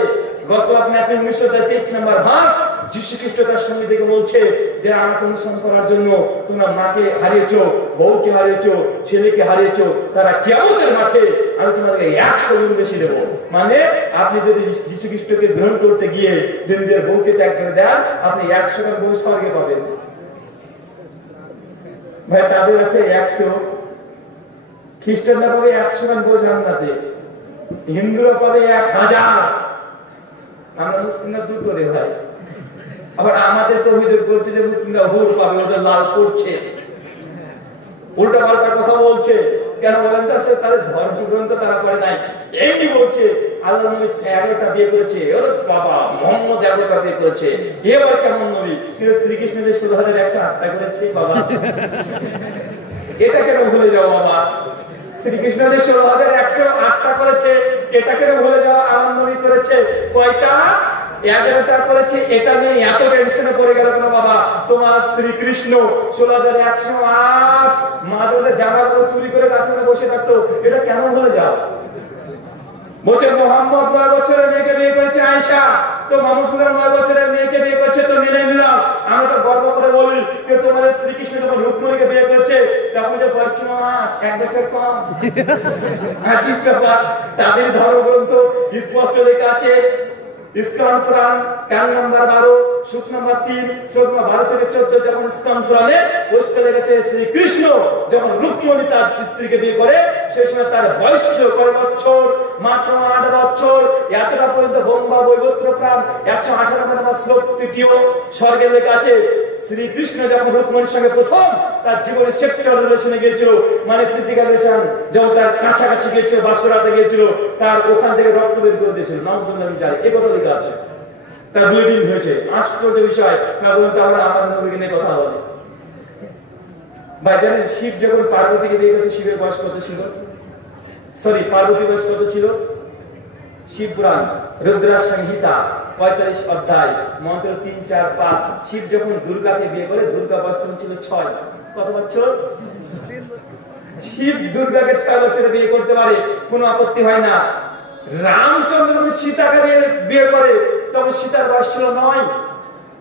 গসপেল ম্যাথিউ 19:23 নম্বর ভার্স, যীশু খ্রিস্ট তার সঙ্গে দেখে বলছে যে আমাকে অনুসরণ করার জন্য তোমরা মাকে হারিয়েছো, বউকে হারিয়েছো, ছেলেকে হারিয়েছো, তারা কিয়ামতের মাঠে আমি তোমাদেরকে 100 গুণ বেশি দেব। মানে আপনি যদি যীশু খ্রিস্টকে গ্রহণ করতে গিয়ে যদি নিজের বউকে ত্যাগ করে দেন আপনি 100 বার বউ স্বর্গে পাবেন। ভাই তাদের আছে 100, খ্রিস্টানরা পাবে 100 বার বউ জান্নাতে, হিন্দুরা পাবে 1000। আমরা মুসলিমরা দুটো রে ভাই। আবার আমাদের তো অভিযোগ করছে যে মুসলিমরা হুর পাবে, ওদের লাল করছে, উল্টা পাল্টা কথা বলছে। কেন বলেন তো? আসলে তাদের ধর্মগ্রন্থ তারা করে নাই, এমনি বলছে আল্লাহ নবী 11টা বিয়ে করেছে। ওরে বাবা, মোহাম্মদ 11টা বিয়ে করেছে, এবার কেমন নবী? কিন্তু শ্রীকৃষ্ণ যে 16,108টা করেছে বাবা, এটা কেন ভুলে যাও বাবা? শ্রীকৃষ্ণ যে 16,108টা করেছে, এটা কেন ভুলে যাও? আমার নবী করেছে কয়টা? 11টা করেছে। এটা নিয়ে এত টেনশনে পড়ে গেল কেন বাবা? তোমার শ্রীকৃষ্ণ 16,108 মাদুরে জামাগুলো চুরি করে গাছে বসে থাকতো, এটা কেন ভুলে যাও? বলছে মোহাম্মদ 9 বছরের মেয়েকে বিয়ে করেছে আয়েশা, তো মোহাম্মদ 9 বছরের মেয়েকে বিয়ে করেছে, তো মেনে নিলাম। আমি তো গর্ব করে বলি যে তোমাদের শ্রীকৃষ্ণ যখন রুকমণিকে বিয়ে করেছে তখন যে বয়স ছিল 1 বছর কম। আজীব ব্যাপার। তাদের ধর্মগ্রন্থ স্পষ্ট লেখা আছে, ইসলাম কোরআন কান নাম্বার 12 সূত্র নাম্বার 3 সূত্র 12 থেকে 14, যখন ইসলাম কোরআনে পোস্ট লেগেছে শ্রীকৃষ্ণ যখন রুকমণি তার স্ত্রীকে বিয়ে করে সেই সময় তার বয়স ছিল কয় বছর? মাত্র 8 বছর। এতটা পর্যন্ত বোম্বা বৈবত্র প্রাণ 118 নম্বর শ্লোক 3 স্বর্গে লেখা আছে শ্রীকৃষ্ণ যখন রুকমণির সঙ্গে প্রথম তার জীবনের সেক্সুয়াল রিলেশনে গিয়েছিল, মানে ফিজিক্যাল রিলেশন, যখন তার কাছাকাছি গিয়েছিল, বাসরাতে গিয়েছিল, তার ওখান থেকে রক্ত বের করে দিয়েছিল। নামসুল্লাহ যায়, এই কথা লেখা আছে। তার ব্লিডিং হয়েছে। আশ্চর্য বিষয়। না বলুন, তাহলে আমাদের নবীকে নিয়ে কথা বলে ভাই জানেন, শিব যখন পার্বতীকে বিয়ে করেছে, শিবের বয়স কত ছিল? সরি, পার্বতীর বয়স কত ছিল? শিব পুরাণ রুদ্রাস সংহিতা 45 অধ্যায় মন্ত্র 3, 4, 5। শিব যখন দুর্গাকে বিয়ে করে, দুর্গা বয়স ছিল 6। কত বছর? শিব দুর্গাকে 6 বছরে বিয়ে করতে পারে, কোনো আপত্তি হয় না। রামচন্দ্র যখন সীতাকে বিয়ে করে তখন সীতার বয়স ছিল 9।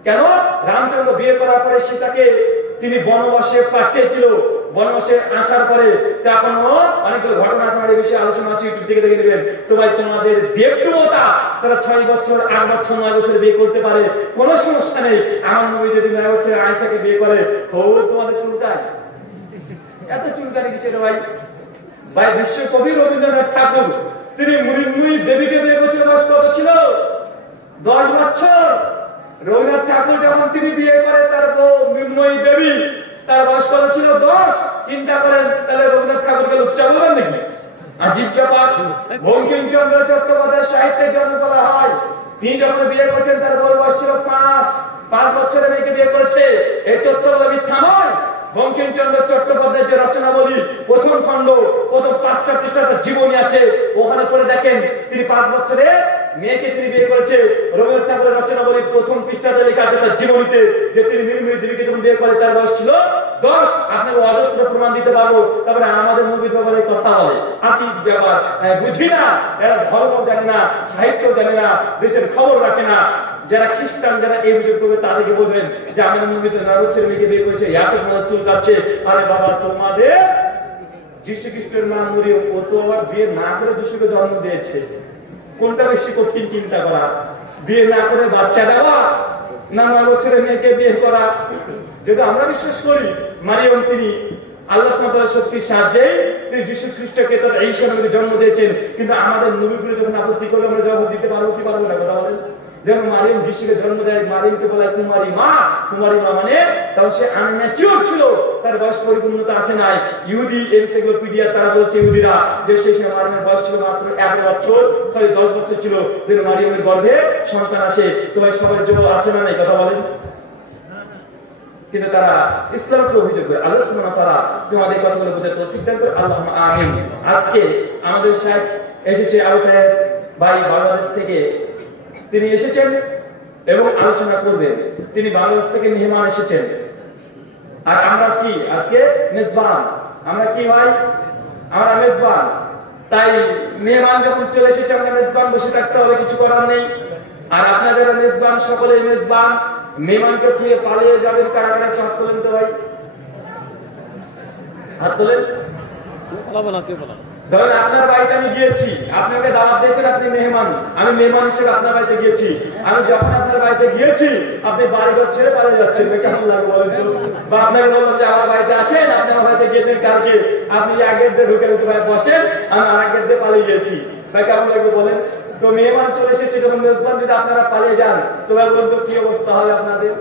কেন? রামচন্দ্র বিয়ে করার পরে সীতাকে তিনি বনবাসে পাঠিয়েছিল। বনবাসে আসার পরে এখনো অনেকগুলো ঘটনা আছে, আমাদের বিষয়ে আলোচনা আছে, ইউটিউব থেকে দেখে নেবেন। তো ভাই তোমাদের দেবদেবতা তারা 6 বছর, 8 বছর, 9 বছর বিয়ে করতে পারে, কোনো সমস্যা নেই। আমার নবী যদি 9 বছর আয়েশাকে বিয়ে করে, ও তোমাদের চুলকায়? এত চুলকানি কিসের ভাই? ভাই বিশ্বকবি রবীন্দ্রনাথ ঠাকুর তিনি মৃন্ময়ী দেবীকে বিয়ে করেছিল, বয়স কত ছিল? 10 বছর। রবীন্দ্রনাথ ঠাকুর যখন তিনি বিয়ে করে তার বউ মৃন্ময়ী দেবী, তার বয়স কত ছিল? 10। চিন্তা করেন, তাহলে রবীন্দ্রনাথ ঠাকুরকে লুচ্চা বলবেন নাকি? আজীব ব্যাপার। বঙ্কিমচন্দ্র চট্টোপাধ্যায় সাহিত্যের জন্ম বলা হয়, তিনি যখন বিয়ে করেছেন তার বয়স ছিল 5 বছরের মেয়েকে বিয়ে করেছে। এই তথ্যগুলো মিথ্যা নয়। বঙ্কিমচন্দ্র চট্টোপাধ্যায়ের যে রচনাবলী প্রথম খণ্ড, প্রথম 5টা পৃষ্ঠা তার জীবনী আছে, ওখানে পড়ে দেখেন তিনি 5 বছরে মেয়েকে তিনি বিয়ে করেছে। রবীন্দ্রনাথ ঠাকুরের রচনাবলী প্রথম পৃষ্ঠাতে লেখা আছে তার জীবনীতে যে তিনি মৃন্ময়ী দেবীকে যখন বিয়ে করে তার বয়স ছিল 10। আপনাকে অজস্র প্রমাণ দিতে পারবো। তারপরে আমাদের নবীর ব্যাপারে কথা বলে, আজীব ব্যাপার। বুঝি না, এরা ধর্ম জানে না, সাহিত্য জানে না, দেশের খবর রাখে না। যারা খ্রিস্টান, যারা এই অভিযোগ করবে তাদেরকে বলবেন যে আমাদের নবী তো 9 বছরের মেয়েকে বিয়ে করেছে, এত তোমার চুল কাটছে। আরে বাবা, তোমাদের যীশু খ্রিস্টের মা মরিয়ম, ও তো আবার বিয়ে না করে যীশুকে জন্ম দিয়েছে। কোনটা বেশি কঠিন চিন্তা করা? বিয়ে না করে বাচ্চা দেওয়া, না 9 বছরের মেয়েকে বিয়ে করা? যেটা আমরা বিশ্বাস করি মারিয়ম তিনি আল্লাহ সুবহানাহু ওয়া তাআলার শক্তির সাহায্যে তিনি যীশু খ্রিস্টকে তার এই সময়ে জন্ম দিয়েছেন। কিন্তু আমাদের নবীগুলো যখন আপত্তি করলে আমরা জবাব দিতে পারবো কি পারবো না? কথা বলেন। যেমন মারিয়ম যিশুকে জন্ম দেয়, মারিয়মকে বলে কুমারী মা। কুমারী মা মানে তখন সে আনম্যাচিওর ছিল, তার বয়স পরিপূর্ণতা আসে নাই। ইহুদি এনসাইক্লোপিডিয়া তারা বলছে, ইহুদিরা, যে সেই সময় মারিয়মের বয়স ছিল মাত্র 11 বছর, সরি 10 বছর ছিল, যেন মারিয়মের গর্ভে সন্তান আসে। তোমার সবার জন্য আছে না নাই? কথা বলেন। কিন্তু তারা ইসলামকে অভিযোগ করে। আল্লাহ সুবহানাহু ওয়া তাআলা তোমাদের কথাগুলো বুঝে তৌফিক দান করে। আল্লাহুম্মা আমিন। আজকে আমাদের শেখ এসেছে আলতায় ভাই বাংলাদেশ থেকে, তিনি এসেছেন এবং আলোচনা করবেন। তিনি বাংলাদেশ থেকে মেহমান এসেছেন, আর আমরা কি আজকে মেজবান। আমরা কি ভাই? আমরা মেজবান। তাই মেহমান যখন চলে এসেছে আমরা মেজবান, বসে থাকতে হবে, কিছু করার নেই। আর আপনাদের মেজবান, সকলেই মেজবান। মেহমানকে ছুঁয়ে পালিয়ে যাবেন কারা কারা? হাত তোলেন তো ভাই, হাত তোলেন। ধরেন আপনার বাড়িতে আমি গিয়েছি, আপনাকে দাওয়াত দিয়েছেন, আপনি মেহমান, আমি মেহমান হিসেবে আপনার বাড়িতে গিয়েছি। আমি যখন আপনার বাড়িতে গিয়েছি আপনি বাড়িঘর ছেড়ে পালিয়ে যাচ্ছেন, কেমন লাগে বলেন তো? বা আপনাকে বললাম যে আমার বাড়িতে আসেন, আপনি আমার বাড়িতে গিয়েছেন কালকে, আপনি এক গেট দিয়ে ঢুকে বসেন, আমি আর এক গেট দিয়ে পালিয়ে গেছি, ভাই কেমন লাগবে বলেন? তো মেহমান চলে এসেছে যখন মেজবান যদি আপনারা পালিয়ে যান, তো বলুন তো কি অবস্থা হবে আপনাদের?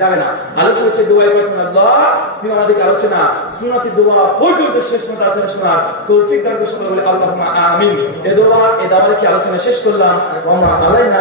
যাবে না। আলোচনা হচ্ছে দোয়া করবেন, আল্লাহ তুমি আমাদেরকে আলোচনা সুন্নতি দোয়া পর্যন্ত শেষ পর্যন্ত আলোচনা শোনার তৌফিক দান করুন, আল্লাহুম্মা আমিন। এই দোয়া এই দাওয়ারে কি আলোচনা শেষ করলাম। ওয়া মা আলাইনা